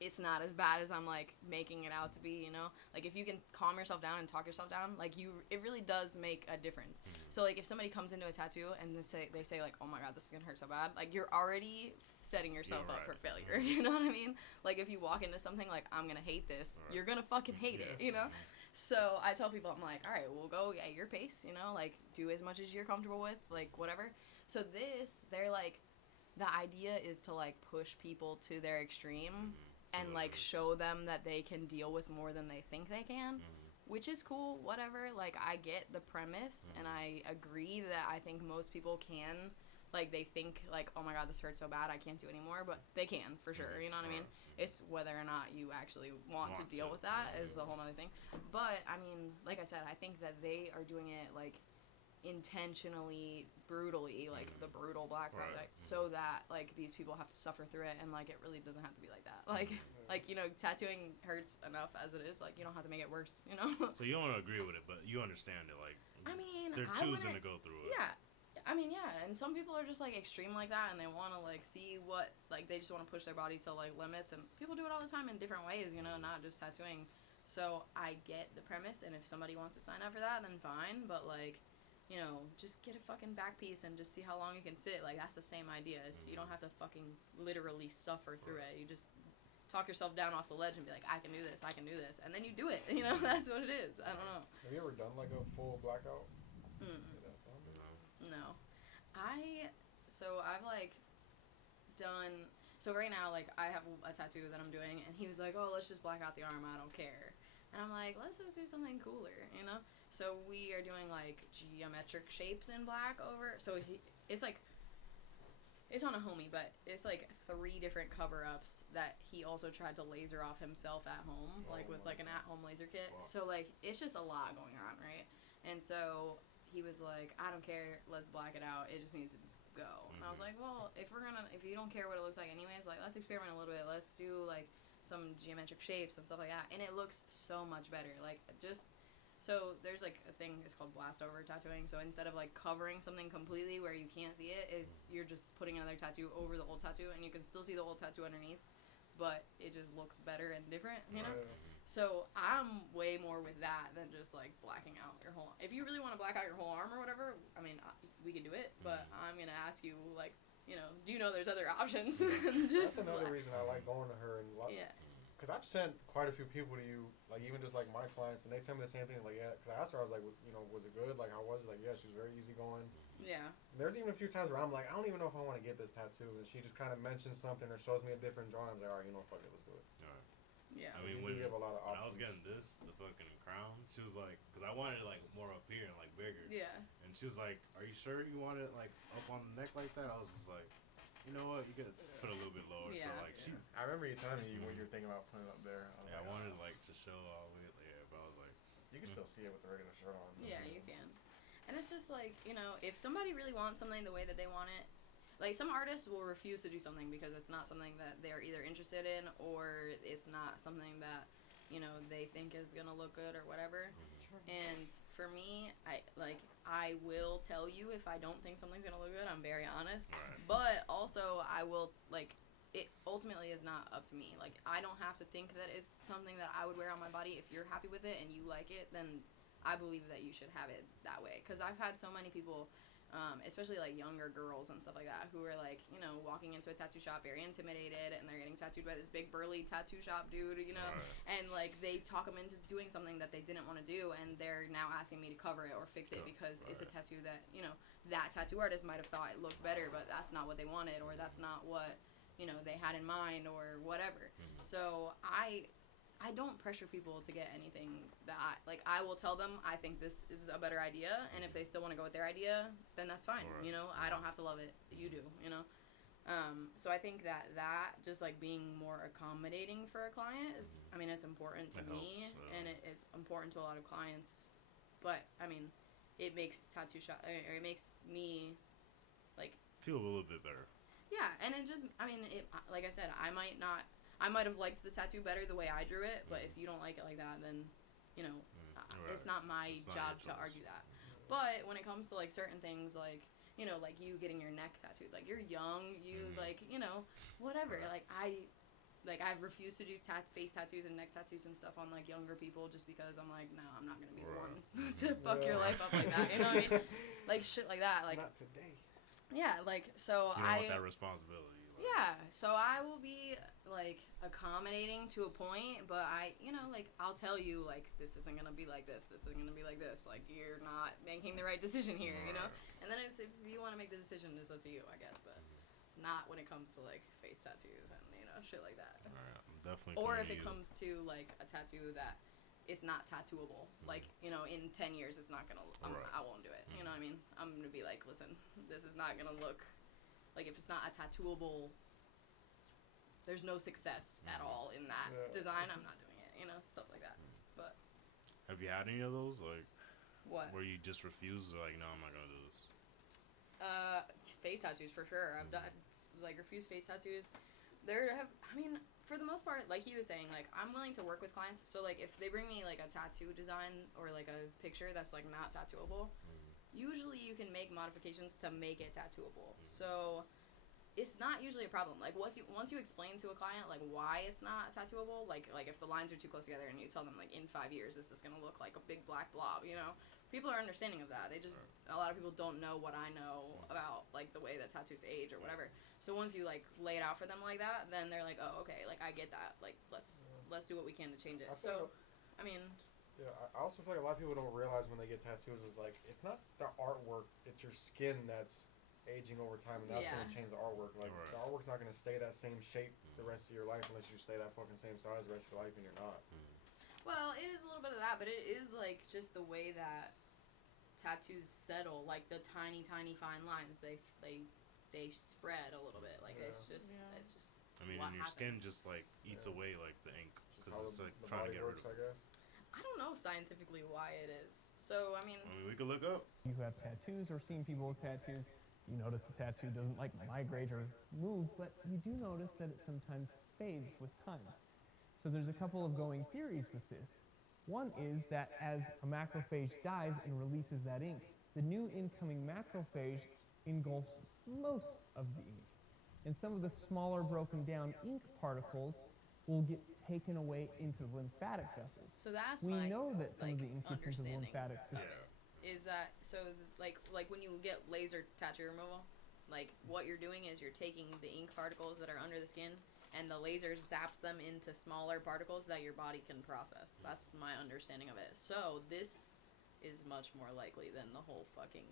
it's not as bad as I'm like making it out to be, you know? Like if you can calm yourself down and talk yourself down, like it really does make a difference. So like if somebody comes into a tattoo and they say like, oh my god, this is gonna hurt so bad, like you're already setting yourself up for failure, you know what I mean? Like if you walk into something like, I'm gonna hate this, you're gonna fucking hate it, you know? So I tell people, I'm like, all right, we'll go at your pace, you know, like do as much as you're comfortable with, like whatever. So they're like, the idea is to like push people to their extreme and like show them that they can deal with more than they think they can, which is cool, whatever. Like I get the premise and I agree that I think most people can, like they think like, oh my god, this hurts so bad, I can't do anymore, but they can for sure, you know what I mean? It's whether or not you actually want to deal with that is a whole other thing. But I mean, like I said, I think that they are doing it like intentionally brutally, like the brutal Black Project, so that like these people have to suffer through it, and like it really doesn't have to be like that. Like you know, tattooing hurts enough as it is, like you don't have to make it worse, you know? So you don't agree with it, but you understand it, like I mean, they're choosing to go through it. Yeah, I mean, yeah, and some people are just like extreme like that, and they want to like see what, like they just want to push their body to like limits, and people do it all the time in different ways, you know, not just tattooing. So I get the premise, and if somebody wants to sign up for that, then fine, but like, you know, just get a fucking back piece and just see how long you can sit. Like, that's the same idea. You don't have to fucking literally suffer through it. You just talk yourself down off the ledge and be like, I can do this, and then you do it. You know, that's what it is. I don't know. Have you ever done like a full blackout? No. I've like done, so right now, like, I have a tattoo that I'm doing, and he was like, oh, let's just black out the arm, I don't care. And I'm like, let's just do something cooler, you know? So we are doing like geometric shapes in black over. So it's like it's on a homie, but it's like 3 different cover-ups that he also tried to laser off himself at home, like with like an at-home laser kit. Wow. So like it's just a lot going on, right? And so he was like, I don't care, let's black it out. It just needs to go. And I was like, well, if you don't care what it looks like anyways, like let's experiment a little bit. Let's do like some geometric shapes and stuff like that. And it looks so much better. Like just. So there's like a thing, it's called blast over tattooing. So instead of like covering something completely where you can't see it, you're just putting another tattoo over the old tattoo, and you can still see the old tattoo underneath, but it just looks better and different, you know? So I'm way more with that than just like blacking out your whole. If you really want to black out your whole arm or whatever, I mean, we can do it, but I'm gonna ask you like, you know, do you know there's other options? That's another reason I like going to her and yeah. Because I've sent quite a few people to you, like even just like my clients, and they tell me the same thing. Like, yeah, because I asked her, I was like, you know, was it good? Like, how was it? Like, yeah, she was very easygoing. Yeah. There's even a few times where I'm like, I don't even know if I want to get this tattoo, and she just kind of mentions something or shows me a different drawing. I'm like, all right, you know, fuck it, let's do it. All right. Yeah. I mean, when I was getting this, the fucking crown, she was like, because I wanted it like more up here and like bigger. Yeah. And she was like, are you sure you want it like up on the neck like that? I was just like, you know what? You could put a little bit lower. Yeah. So like I remember you telling me what you were thinking about putting it up there. I wanted like to show all of it. Yeah, but I was like, you can still see it with the regular shirt on. Yeah, you can. And it's just like, you know, if somebody really wants something the way that they want it, like some artists will refuse to do something because it's not something that they're either interested in or it's not something that, you know, they think is gonna look good or whatever. And for me, I will tell you if I don't think something's gonna look good. I'm very honest. Right. But also I will it ultimately is not up to me. Like I don't have to think that it's something that I would wear on my body. If you're happy with it and you like it, then I believe that you should have it that way. Because I've had so many people, especially like younger girls and stuff like that, who are like, you know, walking into a tattoo shop very intimidated, and they're getting tattooed by this big burly tattoo shop dude, you know, and like they talk them into doing something that they didn't want to do, and they're now asking me to cover it or fix it because it's a tattoo that, you know, that tattoo artist might have thought it looked better, but that's not what they wanted, or that's not what, you know, they had in mind or whatever. So I don't pressure people to get anything that I will tell them I think this is a better idea, and if they still want to go with their idea, then that's fine. You know, I don't have to love it. You do, you know. So I think that just like being more accommodating for a client is, I mean, it's important to me, and it is important to a lot of clients. But I mean, it makes tattoo shop, or it makes me like feel a little bit better. Yeah, and it just, I mean, like I said, I might have liked the tattoo better the way I drew it, but if you don't like it like that, then, you know, it's not my job to argue that. But when it comes to, like, certain things, like, you know, like you getting your neck tattooed, like, you're young, you, like, you know, whatever. Like, I've refused to do face tattoos and neck tattoos and stuff on, like, younger people just because I'm like, no, I'm not going to be the one to fuck your life up like that, you know what I mean? Like, shit like that. Like, not today. Yeah, like, so you don't want that responsibility. Like, yeah, so I will be, like, accommodating to a point, but you know, like, I'll tell you, like, this isn't gonna be like this isn't gonna be like this, like, you're not making the right decision here, you know? And then it's, if you want to make the decision, it's up to you, I guess, but not when it comes to, like, face tattoos and, you know, shit like that. Alright, I'm definitely or if it comes to, like, a tattoo that is not tattooable, like, you know, in 10 years it's not gonna, I won't do it, you know what I mean? I'm gonna be like, listen, this is not gonna look, like, if it's not a tattooable, there's no success at all in that design, I'm not doing it, you know, stuff like that. But have you had any of those, like, what? Where you just refuse, or like, no, I'm not gonna do this? Face tattoos for sure. I've done, like, refused face tattoos. I mean, for the most part, like he was saying, like, I'm willing to work with clients. So, like, if they bring me, like, a tattoo design or, like, a picture that's, like, not tattooable, usually you can make modifications to make it tattooable. So, it's not usually a problem. Like, once you explain to a client, like, why it's not tattooable, like if the lines are too close together and you tell them, like, in 5 years this is gonna look like a big black blob, you know? People are understanding of that. They just, a lot of people don't know what I know about, like, the way that tattoos age or whatever. So once you, like, lay it out for them like that, then they're like, oh, okay, like, I get that. Like, let's do what we can to change it. So, I mean... Yeah, I also feel like a lot of people don't realize when they get tattoos is, like, it's not the artwork, it's your skin that's aging over time, and that's going to change the artwork. Like, the artwork's not going to stay that same shape the rest of your life unless you stay that fucking same size the rest of your life, and you're not. Well, it is a little bit of that, but it is, like, just the way that tattoos settle, like, the tiny, tiny fine lines, they they spread a little bit. Like it's just I mean, what and your happens. skin just like eats away like the ink because it's like the trying to body get works, rid of I guess. I don't know scientifically why it is. So I mean, we could look up. You who have tattoos or seen people with tattoos, you notice the tattoo doesn't like migrate or move, but you do notice that it sometimes fades with time. So there's a couple of going theories with this. One is that as a macrophage dies and releases that ink, the new incoming macrophage engulfs most of the ink. And some of the smaller broken down ink particles will get taken away into the lymphatic vessels. so that's We my, know that some of the ink gets into the understanding lymphatic of system. it. Is that so? Like when you get laser tattoo removal, like what you're doing is you're taking the ink particles that are under the skin, and the laser zaps them into smaller particles that your body can process. That's my understanding of it. So this is much more likely than the whole fucking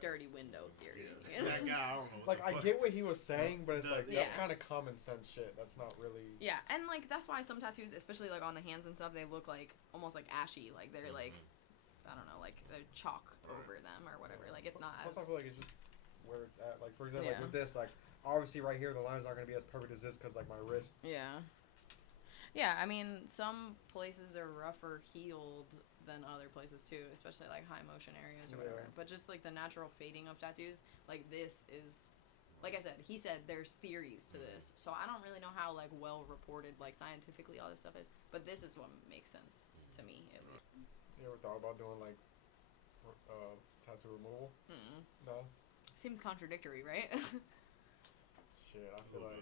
dirty window theory. Yeah. That guy, I don't know. Like, I get what he was saying, but it's like, that's Yeah. kind of common sense shit. That's not really... Yeah, and like that's why some tattoos, especially like on the hands and stuff, they look like almost like ashy. Like they're like, I don't know, like they're chalk over them or whatever. Like it's not as. Plus, I feel like it's just where it's at. Like, for example, like Yeah. with this, like, obviously right here, the line's not going to be as perfect as this because, like, my wrist. Yeah. Yeah, I mean, some places are rougher healed than other places too, especially like high motion areas or whatever. Yeah. But just like the natural fading of tattoos, like this is, like I said, he said there's theories to this, so I don't really know how like well reported like scientifically all this stuff is, but this is what makes sense to me. You ever thought about doing like tattoo removal? No. Seems contradictory, right? Shit, I feel like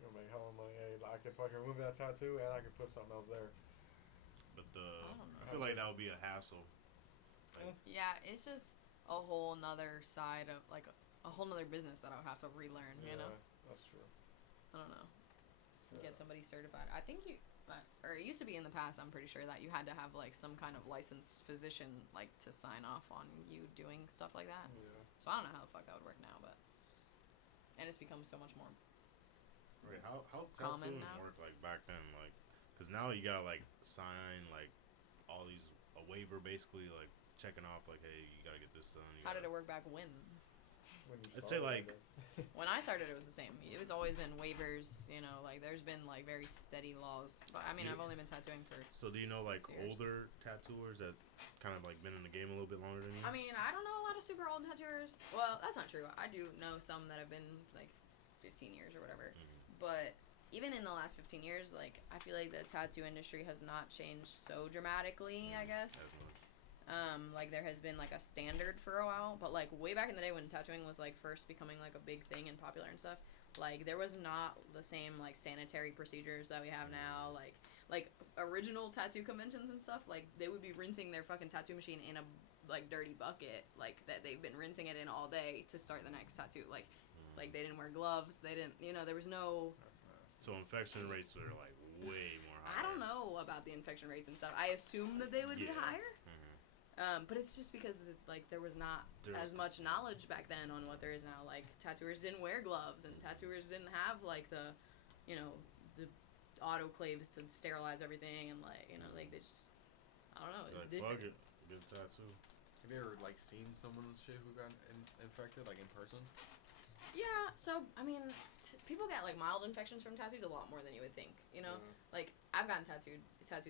you're gonna make hell of money. Hey, I could fucking remove that tattoo and I could put something else there. But I feel like that would be a hassle. Like, Yeah, it's just a whole nother side of like a whole nother business that I would have to relearn. You know. That's true. I don't know. So, Get somebody certified. I think or it used to be in the past. I'm pretty sure that you had to have like some kind of licensed physician like to sign off on you doing stuff like that. Yeah. So I don't know how the fuck that would work now, but and it's become so much more. right? How Common tattooing now? work like back then? Like, cause now you gotta like sign like all these a waiver basically like checking off like, hey, you gotta get this done. How did it work back when? When you I'd say, started, I like- guess. When I started, it was the same. It was always been waivers. You know, like there's been like very steady laws. But I mean, Yeah. I've only been tattooing for. So do you know like 6 years. older tattooers that kind of like been in the game a little bit longer than you? I mean, I don't know a lot of super old tattooers. Well, that's not true. I do know some that have been like 15 years or whatever. But even in the last 15 years, like I feel like the tattoo industry has not changed so dramatically. I guess. As much. Like there has been like a standard for a while, but like way back in the day when tattooing was like first becoming like a big thing and popular and stuff, like there was not the same like sanitary procedures that we have now. Like original tattoo conventions and stuff, like they would be rinsing their fucking tattoo machine in a like dirty bucket, like that they've been rinsing it in all day to start the next tattoo. Like they didn't wear gloves. They didn't, you know, there was no. That's nice. So infection rates are like way more high. I don't know about the infection rates and stuff. I assume that they would be Yeah. higher. But it's just because like there was not as much knowledge back then on what there is now. Like tattooers didn't wear gloves, and tattooers didn't have like the, you know, the autoclaves to sterilize everything, and like you know like they just, I don't know, it's Like, different. fuck it, get a tattoo. Have you ever like seen someone's shit who got infected like in person? Yeah, so I mean, people get like mild infections from tattoos a lot more than you would think. You know, like I've gotten tattoos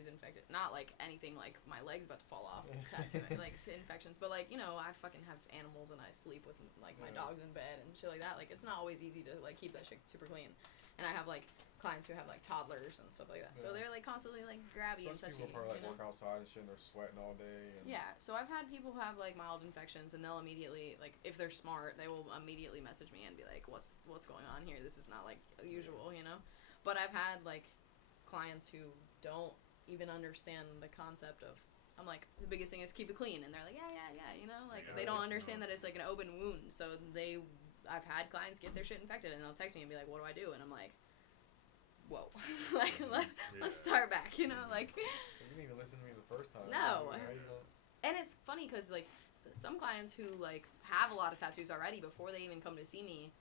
infected, not like anything like my leg's about to fall off, tattoo like infections, but like you know I fucking have animals and I sleep with like my dogs in bed and shit like that. Like it's not always easy to like keep that shit super clean, and I have like clients who have like toddlers and stuff like that, so they're like constantly like grabby and touchy. Especially people probably like you know? work outside and shit and they're sweating all day. And Yeah, so I've had people have like mild infections, and they'll immediately like if they're smart, they will immediately message me and be like, "What's going on here? This is not like usual," you know. But I've had like clients who don't even understand the concept of. I'm like, the biggest thing is keep it clean, and they're like, yeah, you know, like they don't understand that it's like an open wound. So I've had clients get their shit infected, and they'll text me and be like, "What do I do?" And I'm like, whoa, like let's start back, you know, like. So you didn't even listen to me the first time. No. How you gonna... And it's funny because like some clients who like have a lot of tattoos already before they even come to see me,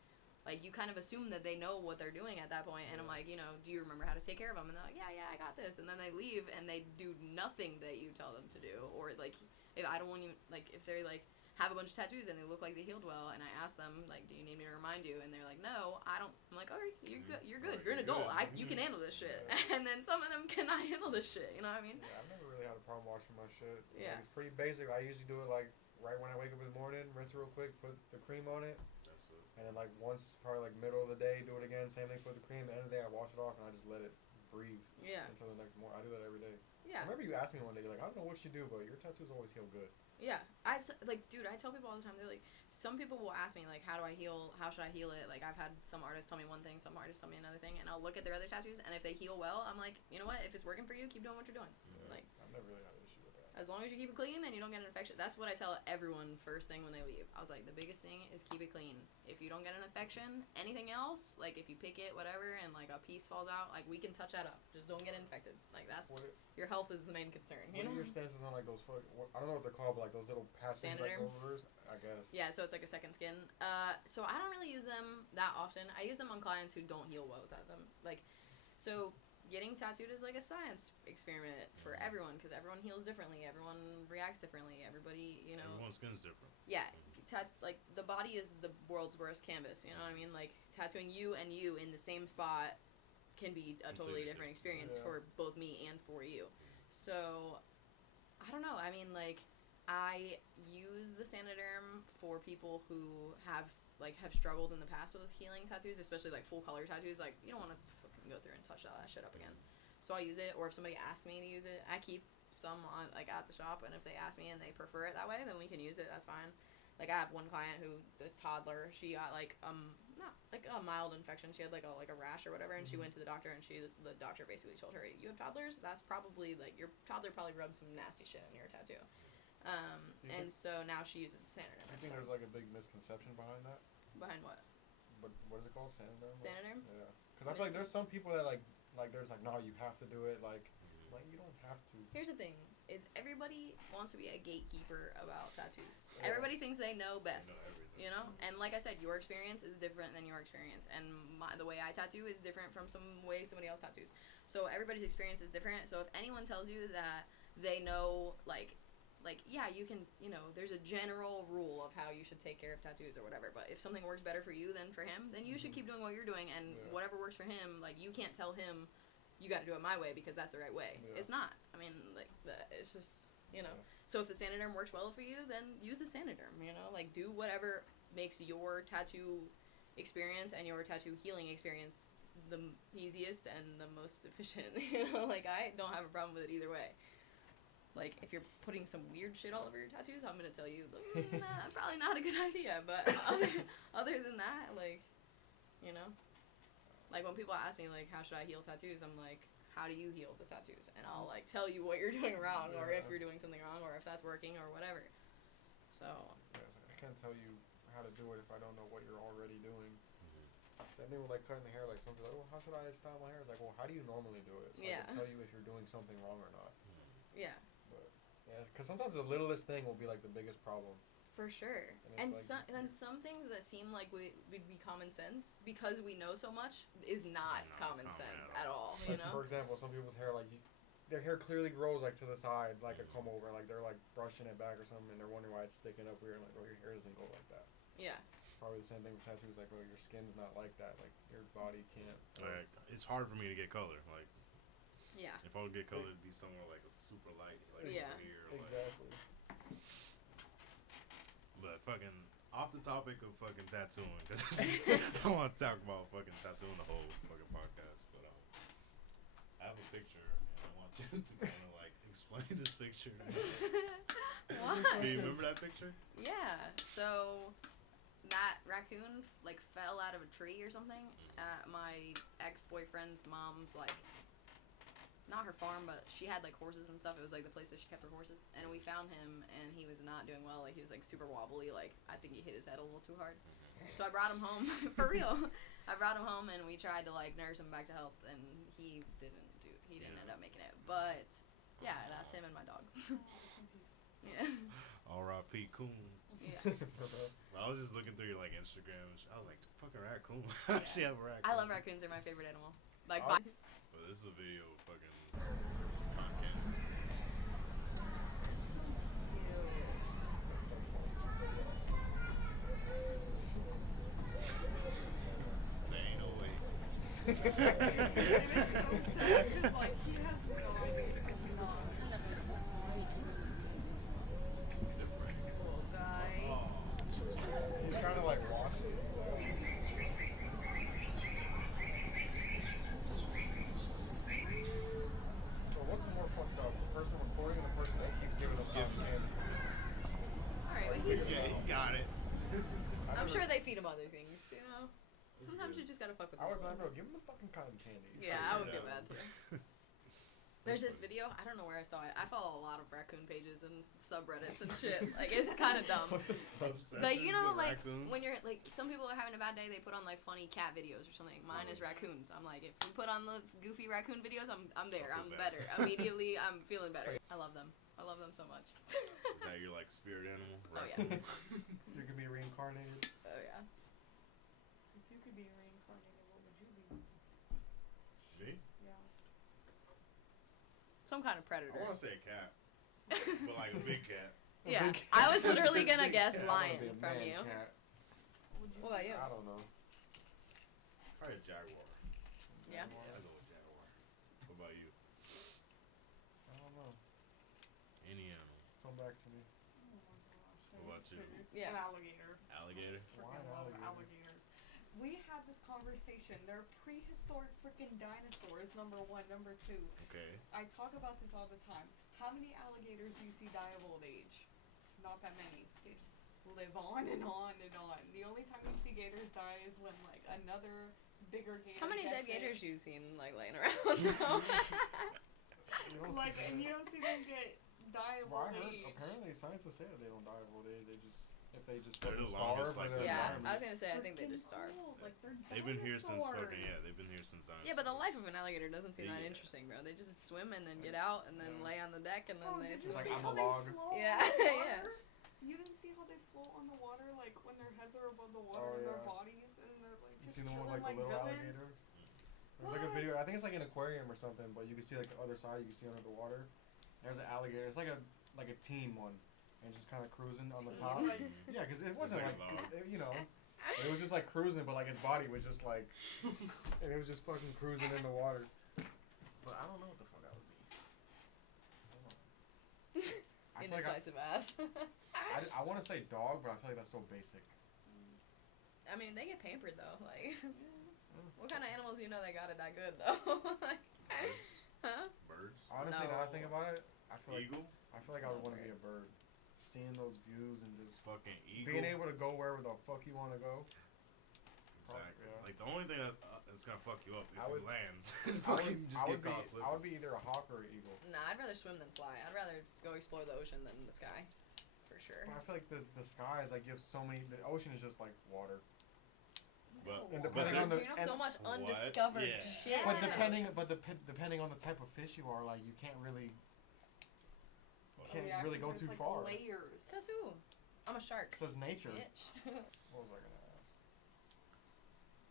like you kind of assume that they know what they're doing at that point. And I'm like, you know, do you remember how to take care of them? And they're like, yeah, I got this. And then they leave and they do nothing that you tell them to do. Or like if I don't want you, like if they're like, have a bunch of tattoos and they look like they healed well, and I ask them, like, do you need me to remind you? And they're like, no, I don't. I'm like, all right, you're good. You're good. You're an adult. You can handle this shit. And then some of them cannot handle this shit. You know what I mean? Yeah, I've never really had a problem washing my shit. Yeah. Like, it's pretty basic. I usually do it like right when I wake up in the morning, rinse it real quick, put the cream on it. That's it. And then like once, probably like middle of the day, do it again. Same thing, put the cream. At the end of the day, I wash it off and I just let it breathe. Yeah. Until the next morning. I do that every day. Yeah. I remember you asked me one day, you're like, I don't know what you do, but your tattoos always heal good. Yeah, dude, I tell people all the time, they're like, some people will ask me, like, how do I heal, how should I heal it? Like, I've had some artists tell me one thing, some artists tell me another thing, and I'll look at their other tattoos, and if they heal well, I'm like, you know what, if it's working for you, keep doing what you're doing. Yeah, like, I've never really had an issue with that. As long as you keep it clean and you don't get an infection, that's what I tell everyone first thing when they leave. I was like, the biggest thing is keep it clean. If you don't get an infection, anything else, like, if you pick it, whatever, and, like, a piece falls out, like, we can touch that up. Just don't get infected. Like, that's, your health is the main concern, you know? What are your stances on, like, those, I don't know what they're called, but, like, those little passings, like, Saniderm? overs, I guess. Yeah, so it's like a second skin. So I don't really use them that often. I use them on clients who don't heal well without them. Like, so getting tattooed is like a science experiment for everyone, because everyone heals differently. Everyone reacts differently. Everybody, you know. Everyone's skin's different. Yeah, like the body is the world's worst canvas. You know what I mean? Like tattooing you and you in the same spot can be a totally different experience for both me and for you. So I don't know. I mean, like, I use the Saniderm for people who have struggled in the past with healing tattoos, especially like full color tattoos. Like, you don't want to fucking go through and touch all that shit up again. So I use it, or if somebody asks me to use it, I keep some on, like, at the shop, and if they ask me and they prefer it that way, then we can use it. That's fine. Like, I have one client who, the toddler, she got like not like a mild infection. She had like a rash or whatever, and she went to the doctor, and the doctor basically told her, you have toddlers? That's probably, like, your toddler probably rubbed some nasty shit on your tattoo. And so now she uses Saniderm. I think there's like a big misconception behind that. Behind what? But what is it called? Saniderm? Saniderm? Yeah. Because I feel like there's some people that like there's like, no, you have to do it. Like you don't have to. Here's the thing: is everybody wants to be a gatekeeper about tattoos. Yeah. Everybody thinks they know best. You know, and like I said, your experience is different than your experience, and the way I tattoo is different from some way somebody else tattoos. So everybody's experience is different. So if anyone tells you that they know, like, yeah, you can, you know, there's a general rule of how you should take care of tattoos or whatever, but if something works better for you than for him, then you should keep doing what you're doing, and whatever works for him, like, you can't tell him, you gotta do it my way because that's the right way. Yeah. It's not. I mean, like, it's just, you know. Yeah. So if the Saniderm works well for you, then use the Saniderm, you know? Like, do whatever makes your tattoo experience and your tattoo healing experience the easiest and the most efficient, you know? Like, I don't have a problem with it either way. Like, if you're putting some weird shit all over your tattoos, I'm gonna tell you, nah, probably not a good idea. But other than that, like, you know, like when people ask me, like, how should I heal tattoos? I'm like, how do you heal the tattoos? And I'll, like, tell you what you're doing wrong, or if you're doing something wrong, or if that's working, or whatever. So. Yeah, I can't tell you how to do it if I don't know what you're already doing. Same thing with, like, cutting the hair. Like, some people are like, well, how should I style my hair? It's like, well, how do you normally do it? So I can tell you if you're doing something wrong or not. Yeah. Yeah, because sometimes the littlest thing will be, like, the biggest problem. For sure. And some things that seem like would be common sense, because we know so much, is not common sense at all, you know? For example, some people's hair, like, their hair clearly grows, like, to the side, like a comb over, like, they're, like, brushing it back or something, and they're wondering why it's sticking up weird, like, oh, your hair doesn't go like that. Yeah. Probably the same thing with tattoos, like, oh, your skin's not like that, like, your body can't. Like, it's hard for me to get color, like. Yeah. If I would get colored, it'd be somewhere like a super light, like here. Exactly. Like. But fucking off the topic of fucking tattooing, because I want to talk about fucking tattooing the whole fucking podcast. But I have a picture, and I want you to kind of like explain this picture. Why? Do you remember that picture? Yeah. So that raccoon like fell out of a tree or something at my ex-boyfriend's mom's, like, not her farm, but she had, like, horses and stuff. It was, like, the place that she kept her horses. And we found him, and he was not doing well. Like, he was, like, super wobbly. Like, I think he hit his head a little too hard. So I brought him home. For real. I brought him home, and we tried to, like, nurse him back to health, and he didn't end up making it. But, yeah, that's him and my dog. Yeah. R.I.P. Coon. Yeah. I was just looking through your, like, Instagram. I was like, fucking raccoon. I actually have a raccoon. I love raccoons. They're my favorite animal. Like, well, this is a video of fucking content. And it's so sad because like he has no idea. He's not. Little guy. He's trying to like wash it. So what's more fucked up? The person recording and the person that keeps giving them cotton candy? Alright, well, he's, Yeah, he got it. I'm sure they feed him other things, you know? Sometimes you just gotta fuck with I would people. be like, bro, give him the fucking cotton candy. Yeah, I would feel bad too. There's this video, I don't know where I saw it. I follow a lot of raccoon pages and subreddits and shit. Like, it's kind of dumb. Like, you know, like, when you're, like, some people are having a bad day, they put on, like, funny cat videos or something. Mine is raccoons. I'm like, if we put on the goofy raccoon videos, I'm there. I'm better. Immediately, I'm feeling better. I love them. I love them so much. Is that your, like, spirit animal? Oh, yeah. You could be reincarnated. Oh, yeah. If you could be reincarnated, what would you be? Me? Yeah. Some kind of I predator. want to say a cat. But, like, a big cat. Yeah. I was literally gonna guess Yeah, I lion wanna be a from mad you. cat. What about you? I don't know. Probably a jaguar. Yeah. I go with jaguar. What about you? I don't know. Any animal. Come back to me. Oh my gosh. What about you? Yeah. An alligator. Alligator? Why Freaking an love alligator? alligators. We had this conversation. They're prehistoric freaking dinosaurs, number one. Number two, Okay. I talk about this all the time. How many alligators do you see die of old age? Not that many. They just live on and on and on. The only time you see gators die is when, like, another bigger gator How many dead gets gators it. you seen, like, laying around? You don't Like, see and that. you don't see them get die of Well, I old heard, age. apparently scientists say that they don't die of old age. They just, if they just They're fucking the longest, starve or like, their Yeah, environment. I was gonna say, I think they just starve. Cool. Like, they're They've been here since fucking, dinosaurs. yeah, they've been here since dinosaurs. Yeah, but the life of an alligator doesn't seem that Yeah. interesting, bro. They just swim and then get out and then Yeah. lay on the deck and then Oh, they did you It's like, see I'm how a they log. float Yeah, on the yeah. water? You didn't see how they float on the water, like when their heads are above the water Oh, and their yeah. bodies, and they're like You just seen the one chilling with like the little villains? alligator? There's like a What? video. I think it's like an aquarium or something, but you can see like the other side. You can see under the water. There's an alligator. It's like a team one, and just kind of cruising on the top. Team? Like, yeah, because it wasn't like like a dog. you know, it was just like cruising, but like its body was just like, and it was just fucking cruising in the water. But I don't know what the fuck that would be. I feel like Indecisive ass. I want to say dog, but I feel like that's so basic. I mean, they get pampered though. Like, what kind of animals you know they got it that good though? Like, huh? Birds? Honestly, now I No. think about it, I feel like Eagle? I feel like I would want to be a bird. Seeing those views and just Fucking eagle? being able to go wherever the fuck you want to go. Exactly. Yeah. Like, the only thing that's gonna fuck you up if I would- you land. I would be either a hawk or an eagle. Nah, I'd rather swim than fly. I'd rather just go explore the ocean than the sky, for sure. But I feel like the sky is like you have so many. The ocean is just like water. But, And but depending on the You know, and- So much What? undiscovered Yeah. shit. but depending on the type of fish you are, like you can't really really go 'cause too there's, far. like, layers. Says who? I'm a shark. Says nature. Bitch. What was I gonna ask?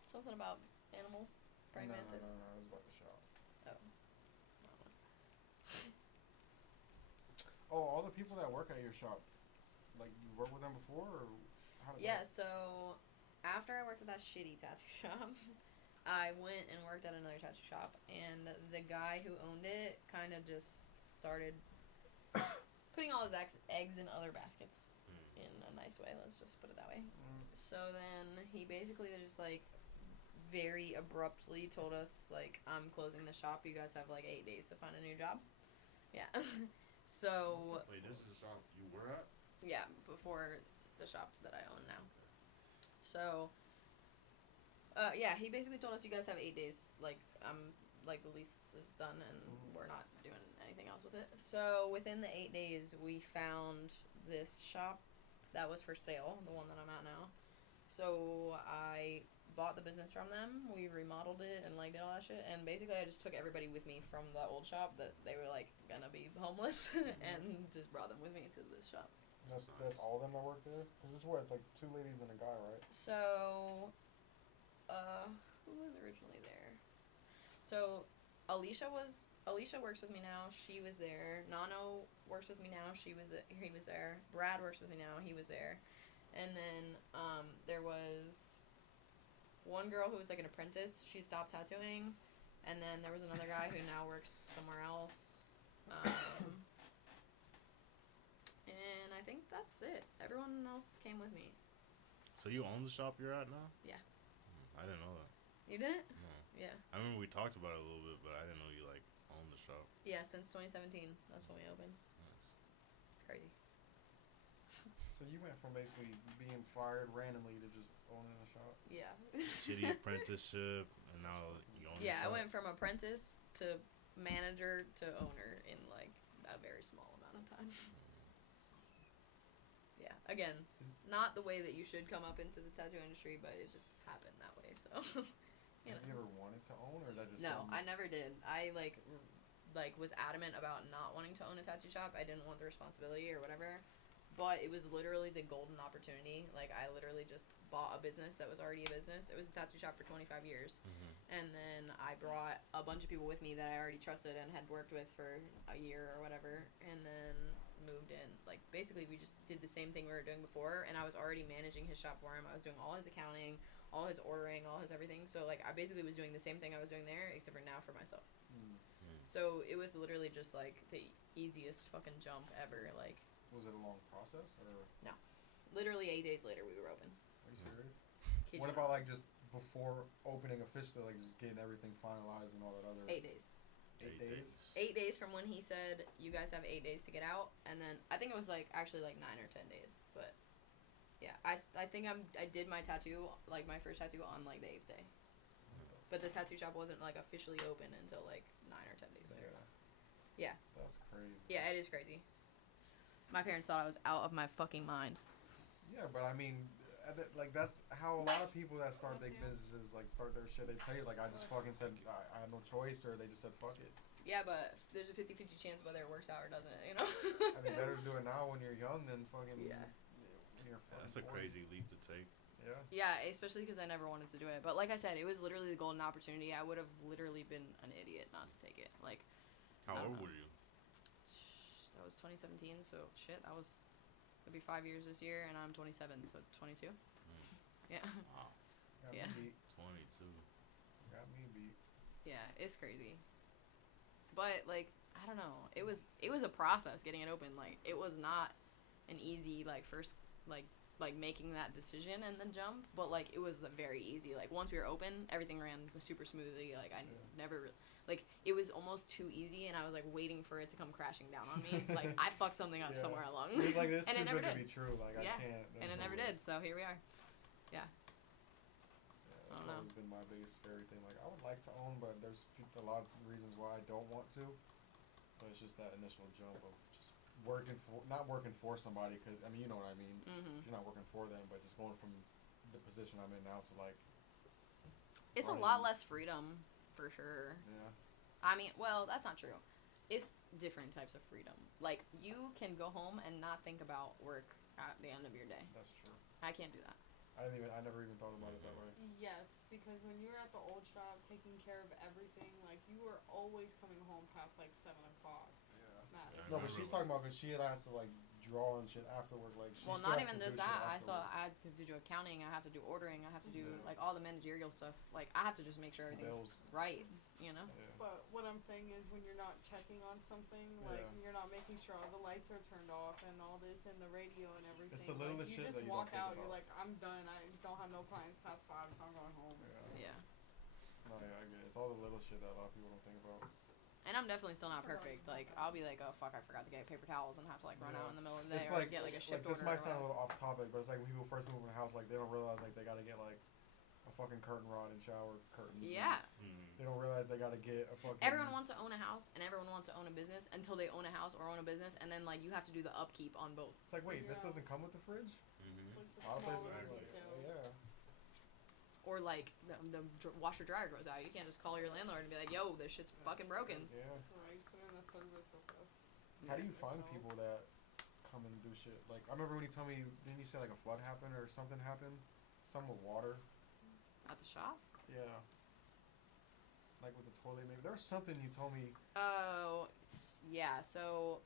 Something about animals. Praying No, mantis. No, I was about to shout. Oh. Oh, all the people that work at your shop, like you worked with them before, or how did Yeah, that? so after I worked at that shitty tattoo shop, I went and worked at another tattoo shop, and the guy who owned it kind of just started putting all his eggs in other baskets in a nice way. Let's just put it that way. So then he basically just like very abruptly told us like, I'm closing the shop. You guys have like 8 days to find a new job. Yeah. So Wait, this is the shop you were at? yeah, before the shop that I own now. So yeah, he basically told us you guys have 8 days. Like like the lease is done and we're not doing anything else with it. So within the 8 days, we found this shop that was for sale, the one that I'm at now. So I bought the business from them. We remodeled it and like did all that shit. And basically, I just took everybody with me from the old shop that they were like gonna be homeless, and just brought them with me to this shop. That's all of them that work there. Cause this is what it's like 2 ladies and a guy, right? So, who was originally there? So, Alicia works with me now. She was there. Nano works with me now. He was there. Brad works with me now. He was there. And then there was one girl who was like an apprentice, she stopped tattooing, and then there was another guy who now works somewhere else. And I think that's it. Everyone else came with me. So you own the shop you're at now? Yeah. I didn't know that. You didn't? No. Yeah. I remember we talked about it a little bit, but I didn't know you like owned the shop. Yeah, since 2017. That's when we opened. Nice. It's crazy. So you went from basically being fired randomly to just owning a shop? Yeah. Shitty apprenticeship, and now you own the Yeah, I shop? went from apprentice to manager to owner in like a very small amount of time. Yeah, again, not the way that you should come up into the tattoo industry, but it just happened that way. So, you Have know. you ever wanted to own, or is that just No, something- I never did. I like was adamant about not wanting to own a tattoo shop. I didn't want the responsibility or whatever. But it was literally the golden opportunity. Like, I literally just bought a business that was already a business. It was a tattoo shop for 25 years. Mm-hmm. And then I brought a bunch of people with me that I already trusted and had worked with for a year or whatever. And then moved in. Like, basically, we just did the same thing we were doing before. And I was already managing his shop for him. I was doing all his accounting, all his ordering, all his everything. So, like, I basically was doing the same thing I was doing there, except for now for myself. Mm. So, it was literally just, like, the easiest fucking jump ever. Like, Was it a long process, or literally 8 days later, we were open. are you serious? Kid What you about not. like just before opening officially, like just getting everything finalized and all that other? 8 days. 8 days. 8 days from when he said, you guys have 8 days to get out. And then, I think it was, like, actually, like, 9 or 10 days. But, yeah, I think I did my tattoo, like, my first tattoo on, like, the 8th day. But the tattoo shop wasn't, like, officially open until, like, 9 or 10 days later. Yeah. That's crazy. Yeah, it is crazy. My parents thought I was out of my fucking mind. Yeah, but I mean, like that's how a lot of people that start big businesses like start their shit. They tell you like I just fucking said I had no choice, or they just said fuck it. Yeah, but there's a 50-50 chance whether it works out or doesn't, you know? I mean, better to do it now when you're young than fucking. Yeah. When you're fucking That's a 40. crazy leap to take. Yeah. Yeah, especially because I never wanted to do it. But like I said, it was literally the golden opportunity. I would have literally been an idiot not to take it. Like, How I don't old know. were you? That was 2017, so shit, it'll be 5 years this year, and I'm 27, so 22. Yeah. Wow. Got Yeah. me beat. 22. Got me beat. Yeah, it's crazy. But like, I don't know. It was a process getting it open. Like, it was not an easy like first like making that decision and then jump, but like it was very easy. Like once we were open, everything ran super smoothly. Like I never like it was almost too easy, and I was like waiting for it to come crashing down on me. Like I fucked something up somewhere along. It was like this and too it never good to did. be true. Like Yeah. I can't. And it never did. So here we are. Yeah. Yeah, I that's don't know. always been my biggest scary thing. Like I would like to own, but there's a lot of reasons why I don't want to. But it's just that initial jump of just not working for somebody. Cause I mean, you know what I mean. Mhm. You're not working for them, but just going from the position I'm in now to like. It's a lot less freedom, for sure. Yeah. I mean, well, that's not true. It's different types of freedom. Like, you can go home and not think about work at the end of your day. That's true. I can't do that. I never even thought about it that way. Yes, because when you were at the old shop taking care of everything, like you were always coming home past like 7 o'clock. Yeah. Matt, Yeah, I No, but remember, she's talking about because she has to like draw and shit after work. Like she Well, still not has even to do just shit that. after work. I have to do accounting. I have to do ordering. I have to do, Yeah. like, all the managerial stuff. Like, I have to just make sure everything's Bills. right, you know? Yeah. But what I'm saying is when you're not checking on something, like Yeah. you're not making sure all the lights are turned off and all this and the radio and everything. It's the littlest like, shit you just that you don't walk think out, about. you're like, I'm done. I don't have no clients past 5, so I'm going home. Yeah. Yeah. No, yeah, I get it. It's all the little shit that a lot of people don't think about. And I'm definitely still not perfect. Like, I'll be like, oh, fuck, I forgot to get paper towels and have to, like, run Yeah. out in the middle of the day It's or like, get, like, a shift this order might or sound a whatever. little off topic, but it's like when people first move in a house, like they don't realize like they gotta get like a fucking curtain rod and shower curtains. and Yeah. They don't realize they gotta get a fucking. Everyone wants to own a house and everyone wants to own a business until they own a house or own a business, and then, like, you have to do the upkeep on both. It's like, wait, this Yeah. doesn't come with the fridge? It's like the A lot of places smaller are like, details. yeah. Or, like, the washer dryer goes out. You can't just call your landlord and be like, yo, this shit's fucking broken. Yeah. Right, put in a service with us. How do you Yeah. find So- people that come and do shit? Like, I remember when you told me, didn't you say like a flood happened or something happened? Something with water? At the shop? Yeah. Like with the toilet, maybe. There was something you told me. Oh, yeah, so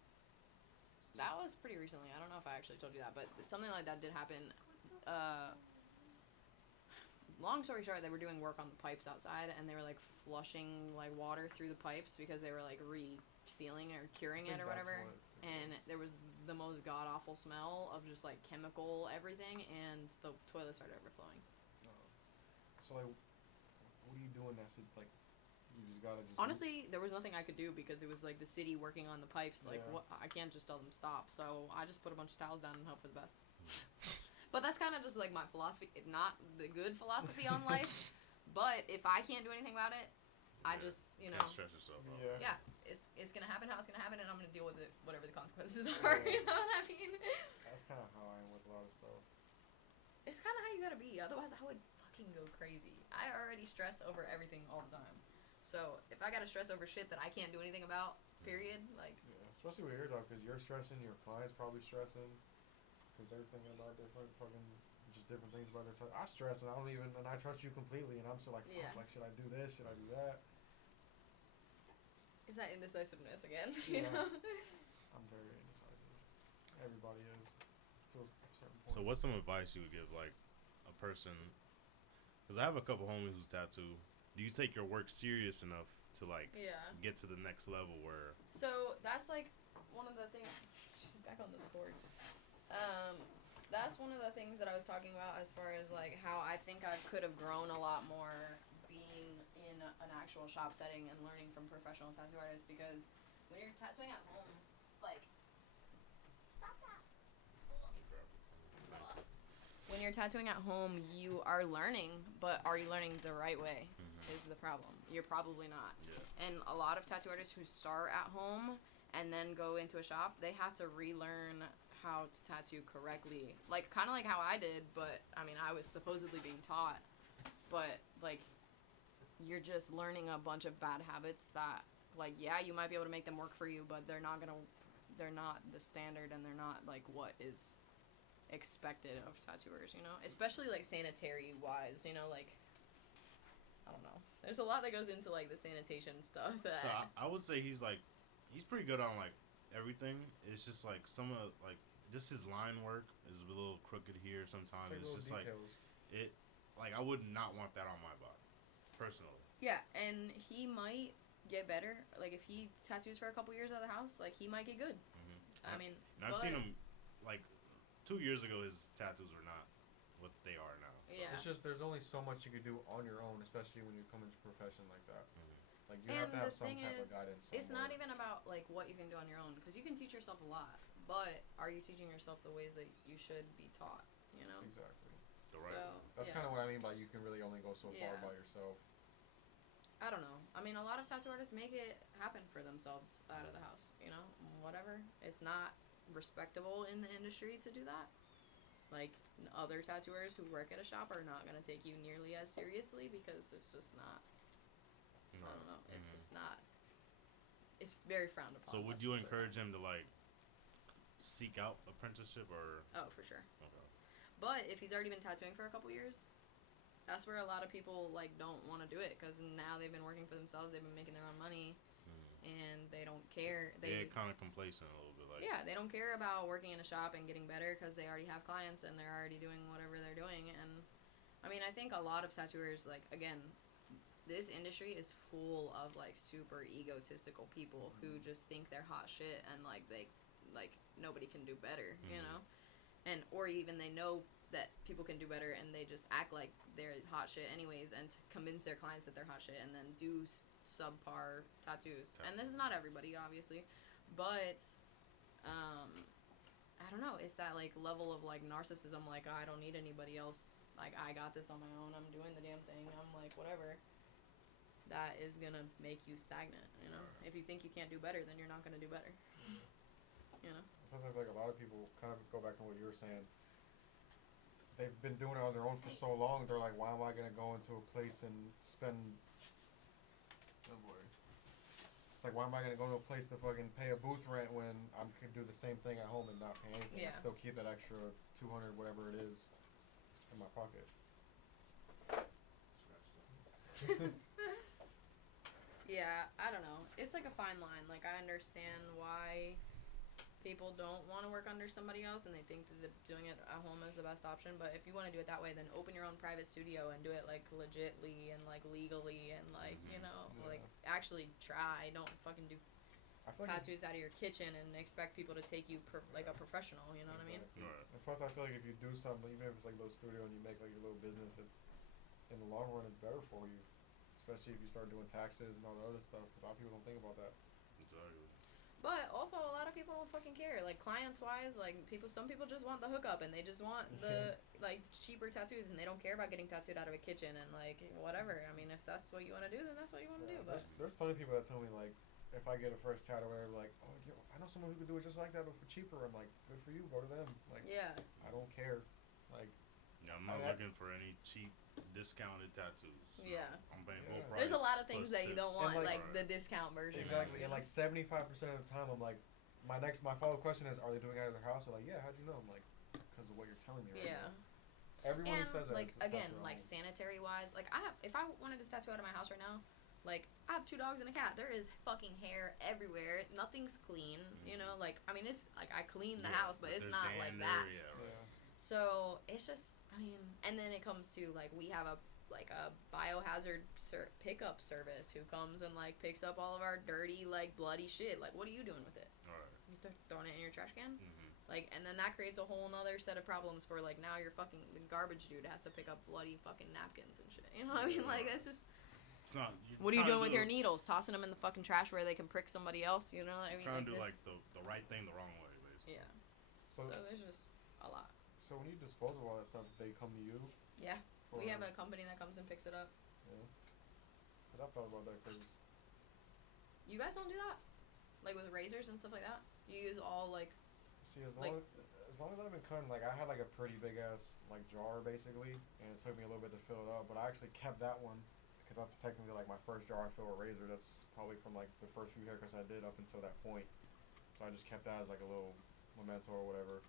that was pretty recently. I don't know if I actually told you that, but something like that did happen. long story short, they were doing work on the pipes outside, and they were like flushing like water through the pipes because they were like resealing or curing it or whatever. And there was the most god awful smell of just like chemical everything, and the toilet started overflowing. So like, what are you doing? That's it. Like, you just gotta just. Honestly, there was nothing I could do because it was like the city working on the pipes. Like, Yeah. what? I can't just tell them stop. So I just put a bunch of towels down and hope for the best. But that's kind of just like my philosophy. Not the good philosophy on life. But if I can't do anything about it, I just, you know. Can't stress yourself out. Yeah, it's gonna happen how it's gonna happen, and I'm gonna deal with it, whatever the consequences are. You know what I mean? That's kind of how I am with a lot of stuff. It's kind of how you gotta be. Otherwise, I would fucking go crazy. I already stress over everything all the time. So if I gotta stress over shit that I can't do anything about, period, like. Yeah, especially with your job, because you're stressing, your client's probably stressing, because they're thinking about different fucking, just different things about their time. I stress and I don't even, and I trust you completely, and I'm still like, fuck, Yeah. like, should I do this? Should I do that? Is that indecisiveness again? Yeah. You know? I'm very indecisive. Everybody is, to a certain point. So what's some advice you would give like a person? Because I have a couple homies who's tattoo. Do you take your work serious enough to like Yeah. get to the next level where? So that's like one of the things. She's back on this board. That's one of the things that I was talking about as far as like how I think I could have grown a lot more being in an actual shop setting and learning from professional tattoo artists, because when you're tattooing at home, like, stop that. When you're tattooing at home, you are learning, but are you learning the right way? Is the problem. You're probably not. Yeah. And a lot of tattoo artists who start at home and then go into a shop, they have to relearn how to tattoo correctly. Like, kind of like how I did, but, I mean, I was supposedly being taught. But, like, you're just learning a bunch of bad habits that, like, yeah, you might be able to make them work for you, but they're not the standard, and they're not, like, what is expected of tattooers, you know? Especially, like, sanitary-wise, you know, like, I don't know. There's a lot that goes into, like, the sanitation stuff. That So I would say he's pretty good on like everything. It's just like some of like just his line work is a little crooked here sometimes. It's just details. like it. Like I would not want that on my body, personally. Yeah, and he might get better. Like, if he tattoos for a couple years out of the house, like, he might get good. Mm-hmm. I mean, and I've seen him, like, 2 years ago, his tattoos were not what they are now. So. Yeah. It's just, there's only so much you could do on your own, especially when you come into a profession like that. Mm-hmm. Like, you have to have some type of guidance. It's not even about, like, what you can do on your own, because you can teach yourself a lot, but are you teaching yourself the ways that you should be taught, you know? Exactly. The right way. That's kind of what I mean by you can really only go so far by yourself. I don't know. I mean, a lot of tattoo artists make it happen for themselves out of the house, you know? Whatever. It's not respectable in the industry to do that. Like, other tattooers who work at a shop are not going to take you nearly as seriously, because it's just not, I don't know. It's just not, it's very frowned upon. So would you encourage him to, like, seek out apprenticeship or? Oh, for sure. Okay. But if he's already been tattooing for a couple years, that's where a lot of people, like, don't want to do it, because now they've been working for themselves, they've been making their own money, and they don't care. They get kind of complacent a little bit. Like, yeah, they don't care about working in a shop and getting better, because they already have clients and they're already doing whatever they're doing. And, I mean, I think a lot of tattooers, like, again, this industry is full of, like, super egotistical people who just think they're hot shit, and, like, they, like, nobody can do better, you know? And, or even they know that people can do better, and they just act like they're hot shit anyways, and convince their clients that they're hot shit, and then do subpar tattoos. And this is not everybody, obviously, but, I don't know, it's that, like, level of, like, narcissism, like, I don't need anybody else, like, I got this on my own, I'm doing the damn thing, I'm, like, whatever. That is gonna make you stagnant, you know? If you think you can't do better, then you're not gonna do better. You know? Plus, I feel like a lot of people kind of go back to what you were saying. They've been doing it on their own for so long. They're like, why am I gonna go into a place and spend? Oh boy. It's like, why am I gonna go to a place to fucking pay a booth rent when I could do the same thing at home and not pay anything? Yeah. And still keep that extra $200, whatever it is, in my pocket. Yeah, I don't know. It's like a fine line. Like, I understand why people don't want to work under somebody else and they think that doing it at home is the best option. But if you want to do it that way, then open your own private studio and do it like legitly and like legally and like you know like actually try. Don't fucking do tattoos out of your kitchen and expect people to take you like a professional. You know what I mean? Right. And plus, I feel like if you do something, even if it's like a little studio and you make like your little business, it's in the long run it's better for you. Especially if you start doing taxes and all the other stuff. Because a lot of people don't think about that. Exactly. But also, a lot of people don't fucking care. Like clients wise, like some people just want the hookup and they just want the like cheaper tattoos and they don't care about getting tattooed out of a kitchen and like whatever. I mean, if that's what you want to do, then that's what you want to do. But there's plenty of people that tell me like, if I get a first tattoo, they're like, oh, I know someone who could do it just like that, but for cheaper. I'm like, good for you. Go to them. Like, yeah, I don't care. Like, yeah, I'm not looking for any cheap discounted tattoos. Yeah, I'm paying full price. There's a lot of things that you don't want, like the discount version. Exactly, and like 75% of the time, I'm like, my follow-up question is, are they doing it out of their house? They're like, yeah. How'd you know? I'm like, because of what you're telling me. Right now. Everyone and who says that. Like again, like sanitary wise, like if I wanted to tattoo out of my house right now. Like, I have 2 dogs and a cat. There is fucking hair everywhere. Nothing's clean, you know? Like, I mean, it's, like, I clean the house, but it's not like that. Yeah, right. So, it's just, I mean, and then it comes to, like, we have a biohazard pickup service who comes and, like, picks up all of our dirty, like, bloody shit. Like, what are you doing with it? Alright. You throwing it in your trash can? Like, and then that creates a whole nother set of problems for, like, now the garbage dude has to pick up bloody fucking napkins and shit. You know what I mean? Like, that's just... What are you doing with your needles? Tossing them in the fucking trash where they can prick somebody else, you know? I mean, trying to do like the right thing the wrong way, basically. Yeah. So there's just a lot. So when you dispose of all that stuff, they come to you? Yeah. We have a company that comes and picks it up. Yeah. Because I've thought about that because... You guys don't do that? Like with razors and stuff like that? You use all like... See, as long as I've been cutting, like I had like a pretty big ass like jar basically, and it took me a little bit to fill it up, but I actually kept that one. Because that's technically like my first jar I filled with razor. That's probably from like the first few haircuts I did up until that point. So I just kept that as like a little memento or whatever.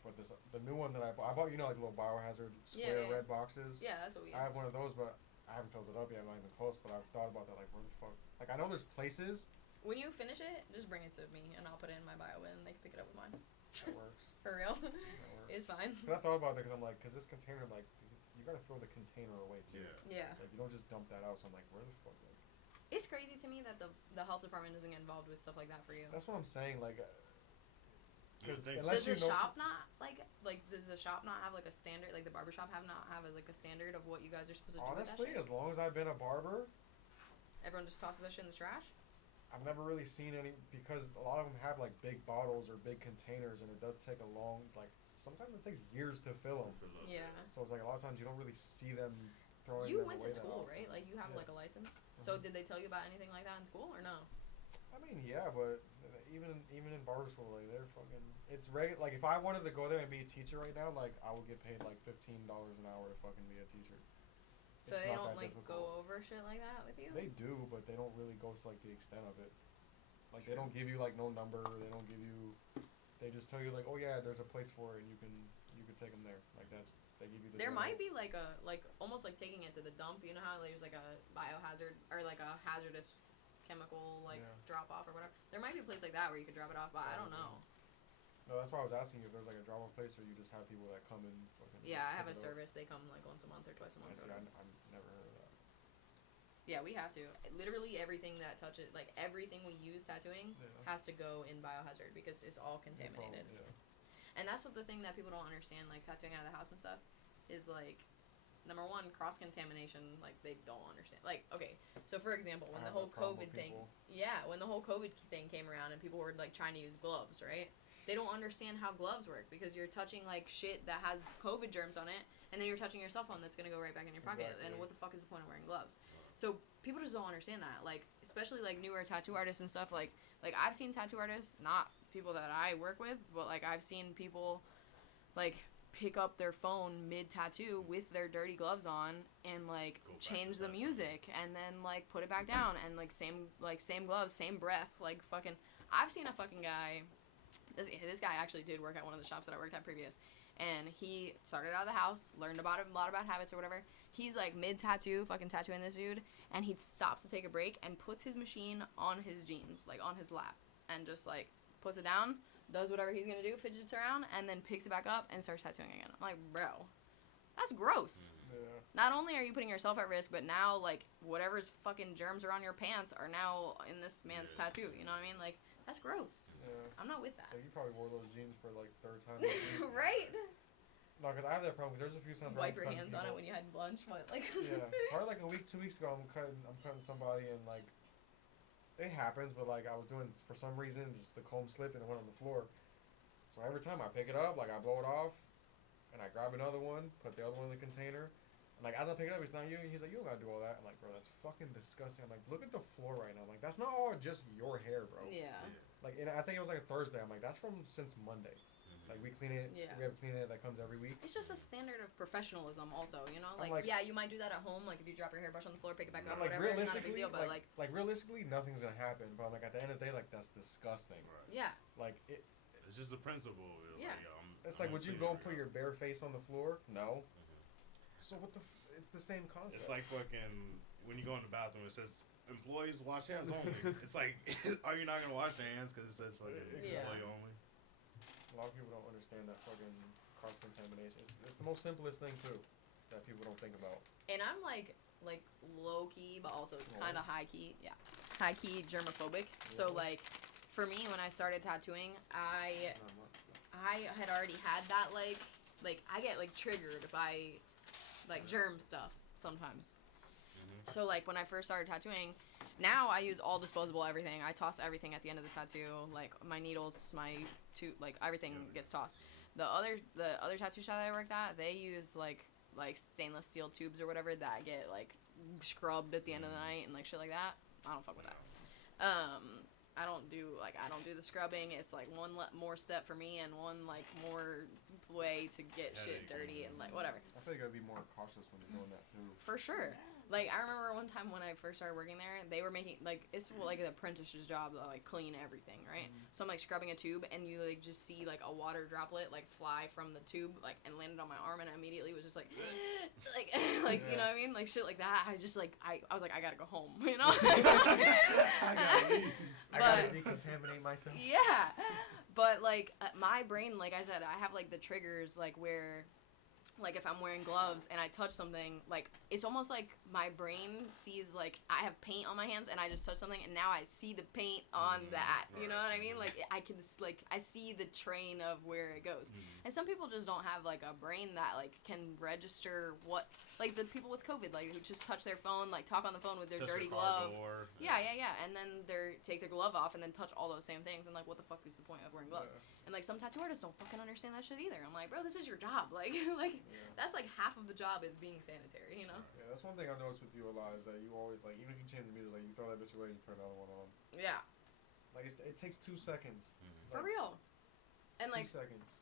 But the new one that I bought, you know, like little biohazard square red boxes. Yeah, that's what we use. I have one of those, but I haven't filled it up yet. I'm not even close. But I've thought about that, like where the fuck? Like I know there's places. When you finish it, just bring it to me and I'll put it in my bio bin and they can pick it up with mine. That works. For real? That works. It's fine. But I thought about that because I'm like, because this container like. You gotta throw the container away too. Yeah. Like you don't just dump that out. So I'm like, where the fuck? Like, it's crazy to me that the health department doesn't get involved with stuff like that for you. That's what I'm saying. Like, because does the shop not like does the shop not have like a standard? Like the barbershop have a standard of what you guys are supposed to do? Honestly, with that shit? As long as I've been a barber, everyone just tosses that shit in the trash. I've never really seen any because a lot of them have like big bottles or big containers, and it does take a long like. Sometimes it takes years to fill them. Yeah. So it's like a lot of times you don't really see them throwing You them went away to school, right? Like you have like a license. So did they tell you about anything like that in school or no? I mean, yeah, but even in barber school, like they're fucking. It's regular. Like if I wanted to go there and be a teacher right now, like I would get paid like $15 an hour to fucking be a teacher. So they don't like go over shit like that with you? They do, but they don't really go to like the extent of it. Like they don't give you like no number. They don't give you. They just tell you like, oh yeah, there's a place for it, and you can take them there. Like they give you the. There might be like a almost like taking it to the dump. You know how there's like a biohazard or like a hazardous chemical drop off or whatever. There might be a place like that where you could drop it off, but I don't know. No, that's why I was asking you if there's like a drop off place or you just have people that come and fucking. Yeah, I have a service. They come like once a month or twice a month. I've never heard of that. Yeah, we have to. Literally everything that touches, like everything we use tattooing has to go in biohazard because it's all contaminated. And that's what the thing that people don't understand, like tattooing out of the house and stuff, is like, number one, cross-contamination, like they don't understand. Like, okay, so for example, when the whole COVID thing, when the whole COVID thing came around and people were like trying to use gloves, right? They don't understand how gloves work because you're touching like shit that has COVID germs on it, and then you're touching your cell phone that's gonna go right back in your pocket. Exactly. And what the fuck is the point of wearing gloves? So people just don't understand that, like especially like newer tattoo artists and stuff. Like I've seen tattoo artists, not people that I work with, but like I've seen people like pick up their phone mid tattoo with their dirty gloves on and like change the music and then like put it back down and like same gloves, same breath, like fucking. I've seen a fucking guy. This guy actually did work at one of the shops that I worked at previous. And he started out of the house, learned a lot about habits or whatever. He's like mid-tattoo, fucking tattooing this dude. And he stops to take a break and puts his machine on his jeans, like on his lap. And just like puts it down, does whatever he's gonna do, fidgets around, and then picks it back up and starts tattooing again. I'm like, bro, that's gross. Yeah. Not only are you putting yourself at risk, but now, like, whatever's fucking germs are on your pants are now in this man's tattoo. You know what I mean? Like, that's gross. Yeah. I'm not with that. So you probably wore those jeans for like third time. This week. Right? No, because I have that problem. Because there's a few times where Wipe your hands on it when you had lunch. What, like? Yeah, probably like a week, 2 weeks ago, I'm cutting somebody, and like, it happens, but like I was doing for some reason, just the comb slipped and it went on the floor. So every time I pick it up, like I blow it off, and I grab another one, put the other one in the container, and like as I pick it up, it's not you. He's like, you don't gotta do all that. I'm like, bro, that's fucking disgusting. I'm like, look at the floor right now. I'm like, that's not all just your hair, bro. Yeah. Like, and I think it was like a Thursday. I'm like, that's from since Monday. Like we clean it. Yeah. We have a cleaner that comes every week. It's just a standard of professionalism, also. You know, I'm like, like- yeah, you might do that at home. Like if you drop your hairbrush on the floor, pick it back up, I'm like, whatever. It's not a big realistically, deal. But like, realistically, nothing's gonna happen. But I'm like, at the end of the day, like that's disgusting. Right. yeah, Like it. It's just the principle. Yeah. Like, yo, It's I'm like, would you gonna go clean put it your bare face on the floor? No. Mhm. So what the? It's the same concept. It's like fucking when you go in the bathroom, it says employees wash hands only. It's like, are you not gonna wash their hands because it says fucking Yeah. employee only? a lot of people don't understand that fucking cross contamination. It's the most simplest thing too that people don't think about. and I'm like low key, but also kind of high key. Yeah, high key germophobic. So Yeah. like, for me, when I started tattooing, I Not much. had already had that like I get like triggered by like germ stuff sometimes. So like when I first started tattooing, now I use all disposable everything. I toss everything at the end of the tattoo, like my needles, my like everything gets tossed. The other tattoo shop that I worked at, they use like stainless steel tubes or whatever that get like scrubbed at the end of the night and like shit like that. I don't fuck with that. I don't do the scrubbing. It's like one more step for me and one like more way to get shit dirty and like whatever. I feel you gotta be more cautious when you're doing that too. For sure. Like, I remember one time when I first started working there, they were making, like, it's like an apprentice's job to, like, clean everything, right? So I'm, like, scrubbing a tube, and you, like, just see, like, a water droplet, like, fly from the tube, like, and landed on my arm, and I immediately was just like, like, you know what I mean? Like, shit like that. I just, like, I was like, I gotta go home, you know? I gotta decontaminate myself. Yeah. But, like, my brain, like I said, I have, like, the triggers, like, where... Like, if I'm wearing gloves and I touch something, like, it's almost like my brain sees, like, I have paint on my hands and I just touch something and now I see the paint on that. You know what I mean? Like, I can, like, I see the train of where it goes. And some people just don't have, like, a brain that, like, can register what, like, the people with COVID, like, who just touch their phone, like, talk on the phone with their dirty glove. Yeah. And then take their glove off and then touch all those same things. And, like, what the fuck is the point of wearing gloves? And, like, some tattoo artists don't fucking understand that shit either. I'm like, bro, this is your job. Like, that's, like, half of the job is being sanitary, you know? Yeah, that's one thing I've noticed with you a lot is that you always, like, even if you change the music, like, you throw that bitch away and you put another one on. Yeah. Like, it takes 2 seconds. For Like, real. And, 2 like, seconds.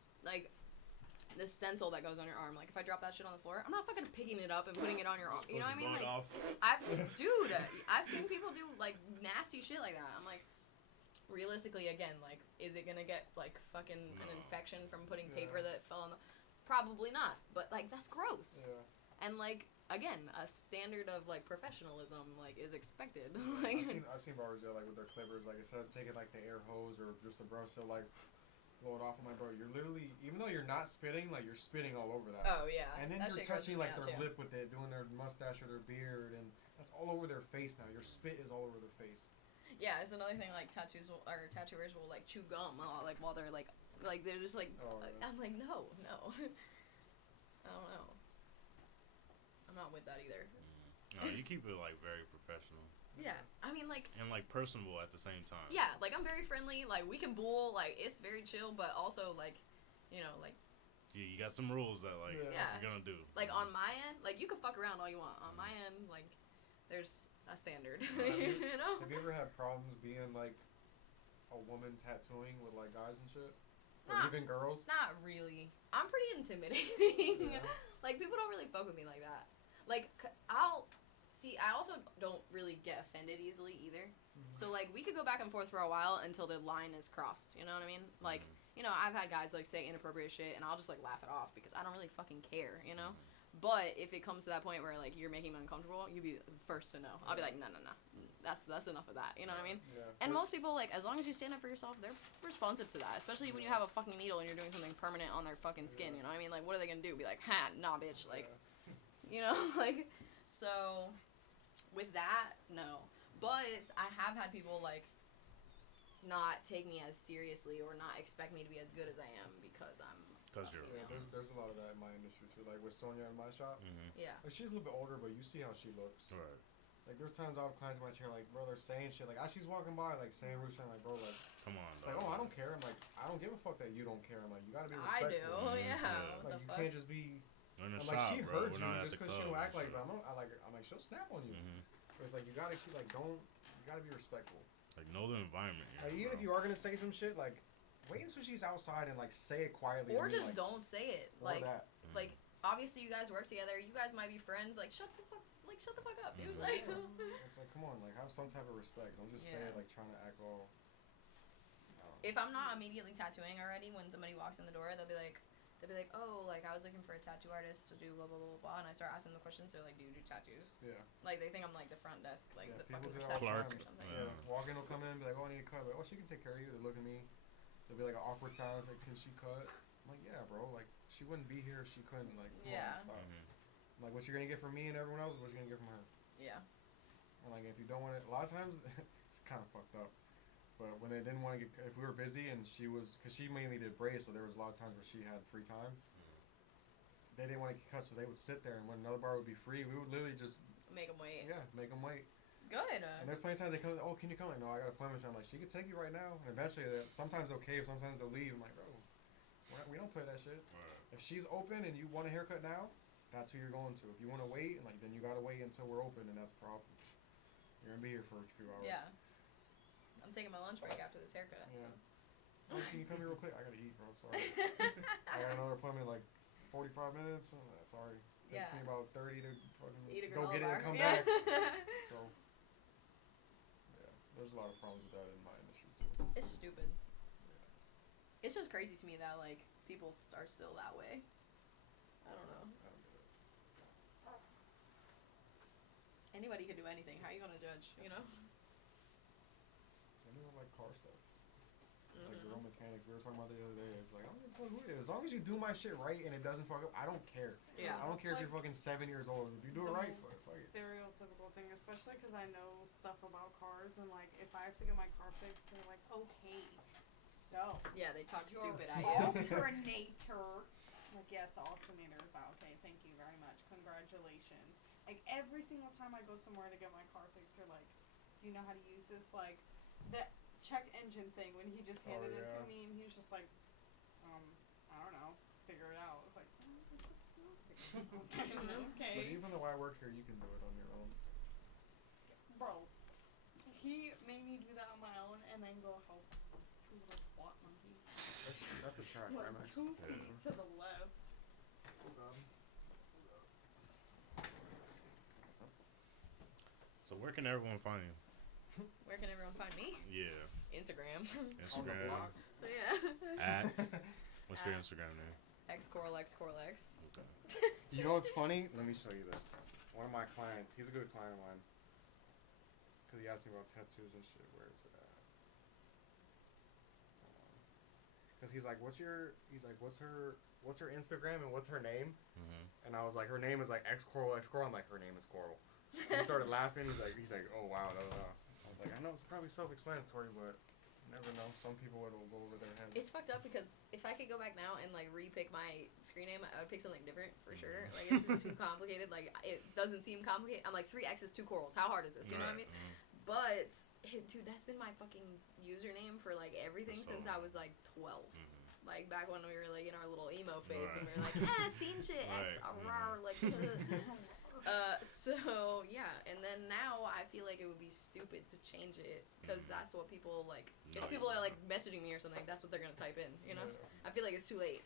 the stencil that goes on your arm, like, if I drop that shit on the floor, I'm not fucking picking it up and putting it on your arm. You know what I mean? Like, I've seen people do, like, nasty shit like that. I'm like, realistically, again, like, is it gonna get, like, fucking an infection from putting paper that fell on the... Probably not. But, like, that's gross. Yeah. And, like, again, a standard of, like, professionalism, like, is expected. Like, I've seen barbers do, like, with their clippers, like, instead of taking, like, the air hose or just a brush, they'll, like, blow it off. I'm like, bro, you're literally, even though you're not spitting, like, you're spitting all over that. oh, yeah. And then that you're shit grosses touching, me like, out, their too. lip with it, doing their mustache or their beard, and that's all over their face now. Your spit is all over their face. Yeah, it's another thing, like, tattooers will, like, chew gum, like, while they're, like, they're just, like, Oh, yeah. I'm like, no. I don't know. I'm not with that either. No, you keep it like very professional. Yeah, I mean, like, and like personable at the same time. yeah, like, I'm very friendly, like, we can bull, like, it's very chill, but also, like, you know, like, Yeah, you got some rules that like Yeah. you're gonna do. like, on my end, like, you can fuck around all you want. On my end, like, there's a standard, Have you- you know? Have you ever had problems being, like, a woman tattooing with, like, guys and shit? Or Nah. even girls? Not really. I'm pretty intimidating. Yeah. Like, people don't really fuck with me like that. Like, I also don't really get offended easily either. So, like, we could go back and forth for a while until the line is crossed, you know what I mean? Like, you know, I've had guys, like, say inappropriate shit, and I'll just, like, laugh it off because I don't really fucking care, you know? But if it comes to that point where like you're making me uncomfortable, you'd be the first to know. I'll be like, no, that's enough of that. You know what I mean? Yeah. And most people, like, as long as you stand up for yourself, they're responsive to that. Especially when you have a fucking needle and you're doing something permanent on their fucking skin. You know what I mean? Like, what are they gonna do? Be like, ha, nah, bitch. Like, you know, like, so with that, no. But I have had people like not take me as seriously or not expect me to be as good as I am because I'm. Because you're. Yeah, there's a lot of that in my industry too. Like with Sonia in my shop. Yeah. Like she's a little bit older, but you see how she looks. Right. Like there's times I have clients in my chair, like bro, they're saying shit, like as she's walking by, like saying rude shit, I'm like bro, like come on. It's like, oh, I don't care. I'm like, I don't give a fuck that you don't care. I'm like, you gotta be respectful. I do, yeah. Like you can't just be. I'm like she heard you just because she don't act like that. I'm like she'll snap on you. But it's like you gotta keep like you gotta be respectful. Like know the environment. Like even if you are gonna say some shit, like wait until she's outside and like say it quietly. Or just like, don't say it. Like like obviously you guys work together. You guys might be friends. Like shut the fuck up, dude. Like it's like come on, like have some type of respect. Don't just say it like trying to act all. If I'm not immediately tattooing already, when somebody walks in the door, they'll be like, oh, like, I was looking for a tattoo artist to do blah, blah, blah, blah, and I start asking the questions, they're like, do you do tattoos? Yeah. Like, they think I'm, like, the front desk, like, the fucking receptionist or something. Yeah. Walk in, will come in and be like, oh, I need a cut. Like, oh, she can take care of you. They look at me. There'll be, like, an awkward silence, like, can she cut? I'm like, yeah, bro. Like, she wouldn't be here if she couldn't, like, stop. Like, what you're going to get from me and everyone else is what you're going to get from her. Yeah. And, like, if you don't want it, a lot of times, it's kind of fucked up. But when they didn't want to get, if we were busy and she was, because she mainly did braids, so there was a lot of times where she had free time. They didn't want to get cut, so they would sit there, and when another bar would be free, we would literally just make them wait. Yeah, make them wait. Good. And there's plenty of times they come, oh, can you come? Like, no, I got an appointment. I'm like, she can take you right now. And eventually, sometimes they'll cave, sometimes they'll leave. I'm like, bro, we don't play that shit. Right. If she's open and you want a haircut now, that's who you're going to. If you want to wait, like then you gotta wait until we're open, and that's a problem. You're gonna be here for a few hours. Yeah. I'm taking my lunch break after this haircut. Yeah. So. Oh, can you come here real quick? I gotta eat, bro. Sorry. I got another appointment in like 45 minutes. Sorry. Takes me about 30 to fucking go get it and come back. So, yeah, there's a lot of problems with that in my industry too. It's stupid. Yeah. It's just crazy to me that like people are still that way. I don't know. I don't get it. Anybody could do anything. How are you gonna judge? You know. It's anyone like car stuff. Like girl mechanics, we were talking about the other day. It's like, I don't give a fuck who it is. As long as you do my shit right and it doesn't fuck up, I don't care. Yeah. I don't care if you're fucking 7 years old. If you do it right, fuck it. Stereotypical thing, especially because I know stuff about cars, and like if I have to get my car fixed, they're like, okay, so. Yeah, they talk stupid at you. you. Alternator. Like, yes, the alternator is out. Okay, thank you very much. Congratulations. Like every single time I go somewhere to get my car fixed, they're like, do you know how to use this? Like, the check engine thing when he just handed it to me and he was just like, I don't know, figure it out. It's like, okay. So even though I work here, you can do it on your own. Bro, he made me do that on my own and then go help two little twat monkeys. That's the track, right, Max? 2 feet to the left. Oh God. So where can everyone find you? Where can everyone find me? Yeah. Instagram. Instagram. Yeah. What's your Instagram name? XCoralX. Okay. You know what's funny? Let me show you this. One of my clients, he's a good client of mine. Because he asked me about tattoos and shit. Where is it at? Because he's like, what's her Instagram and what's her name? And I was like, her name is like XCoral. I'm like, her name is Coral. He started laughing. He's like, oh wow. I was like, I know it's probably self-explanatory, but you never know. Some people it'll go over their heads. It's fucked up because if I could go back now and like re-pick my screen name, I would pick something different for sure. Like it's just too complicated. Like it doesn't seem complicated. I'm like 3 X's, 2 corals. How hard is this? You know what I mean? But dude, that's been my fucking username for like everything since I was like 12. Like back when we were like in our little emo phase and we were like, scene shit, X, like. So yeah, and then now I feel like it would be stupid to change it because that's what people like. If people are like messaging me or something, that's what they're gonna type in. You know, I feel like it's too late.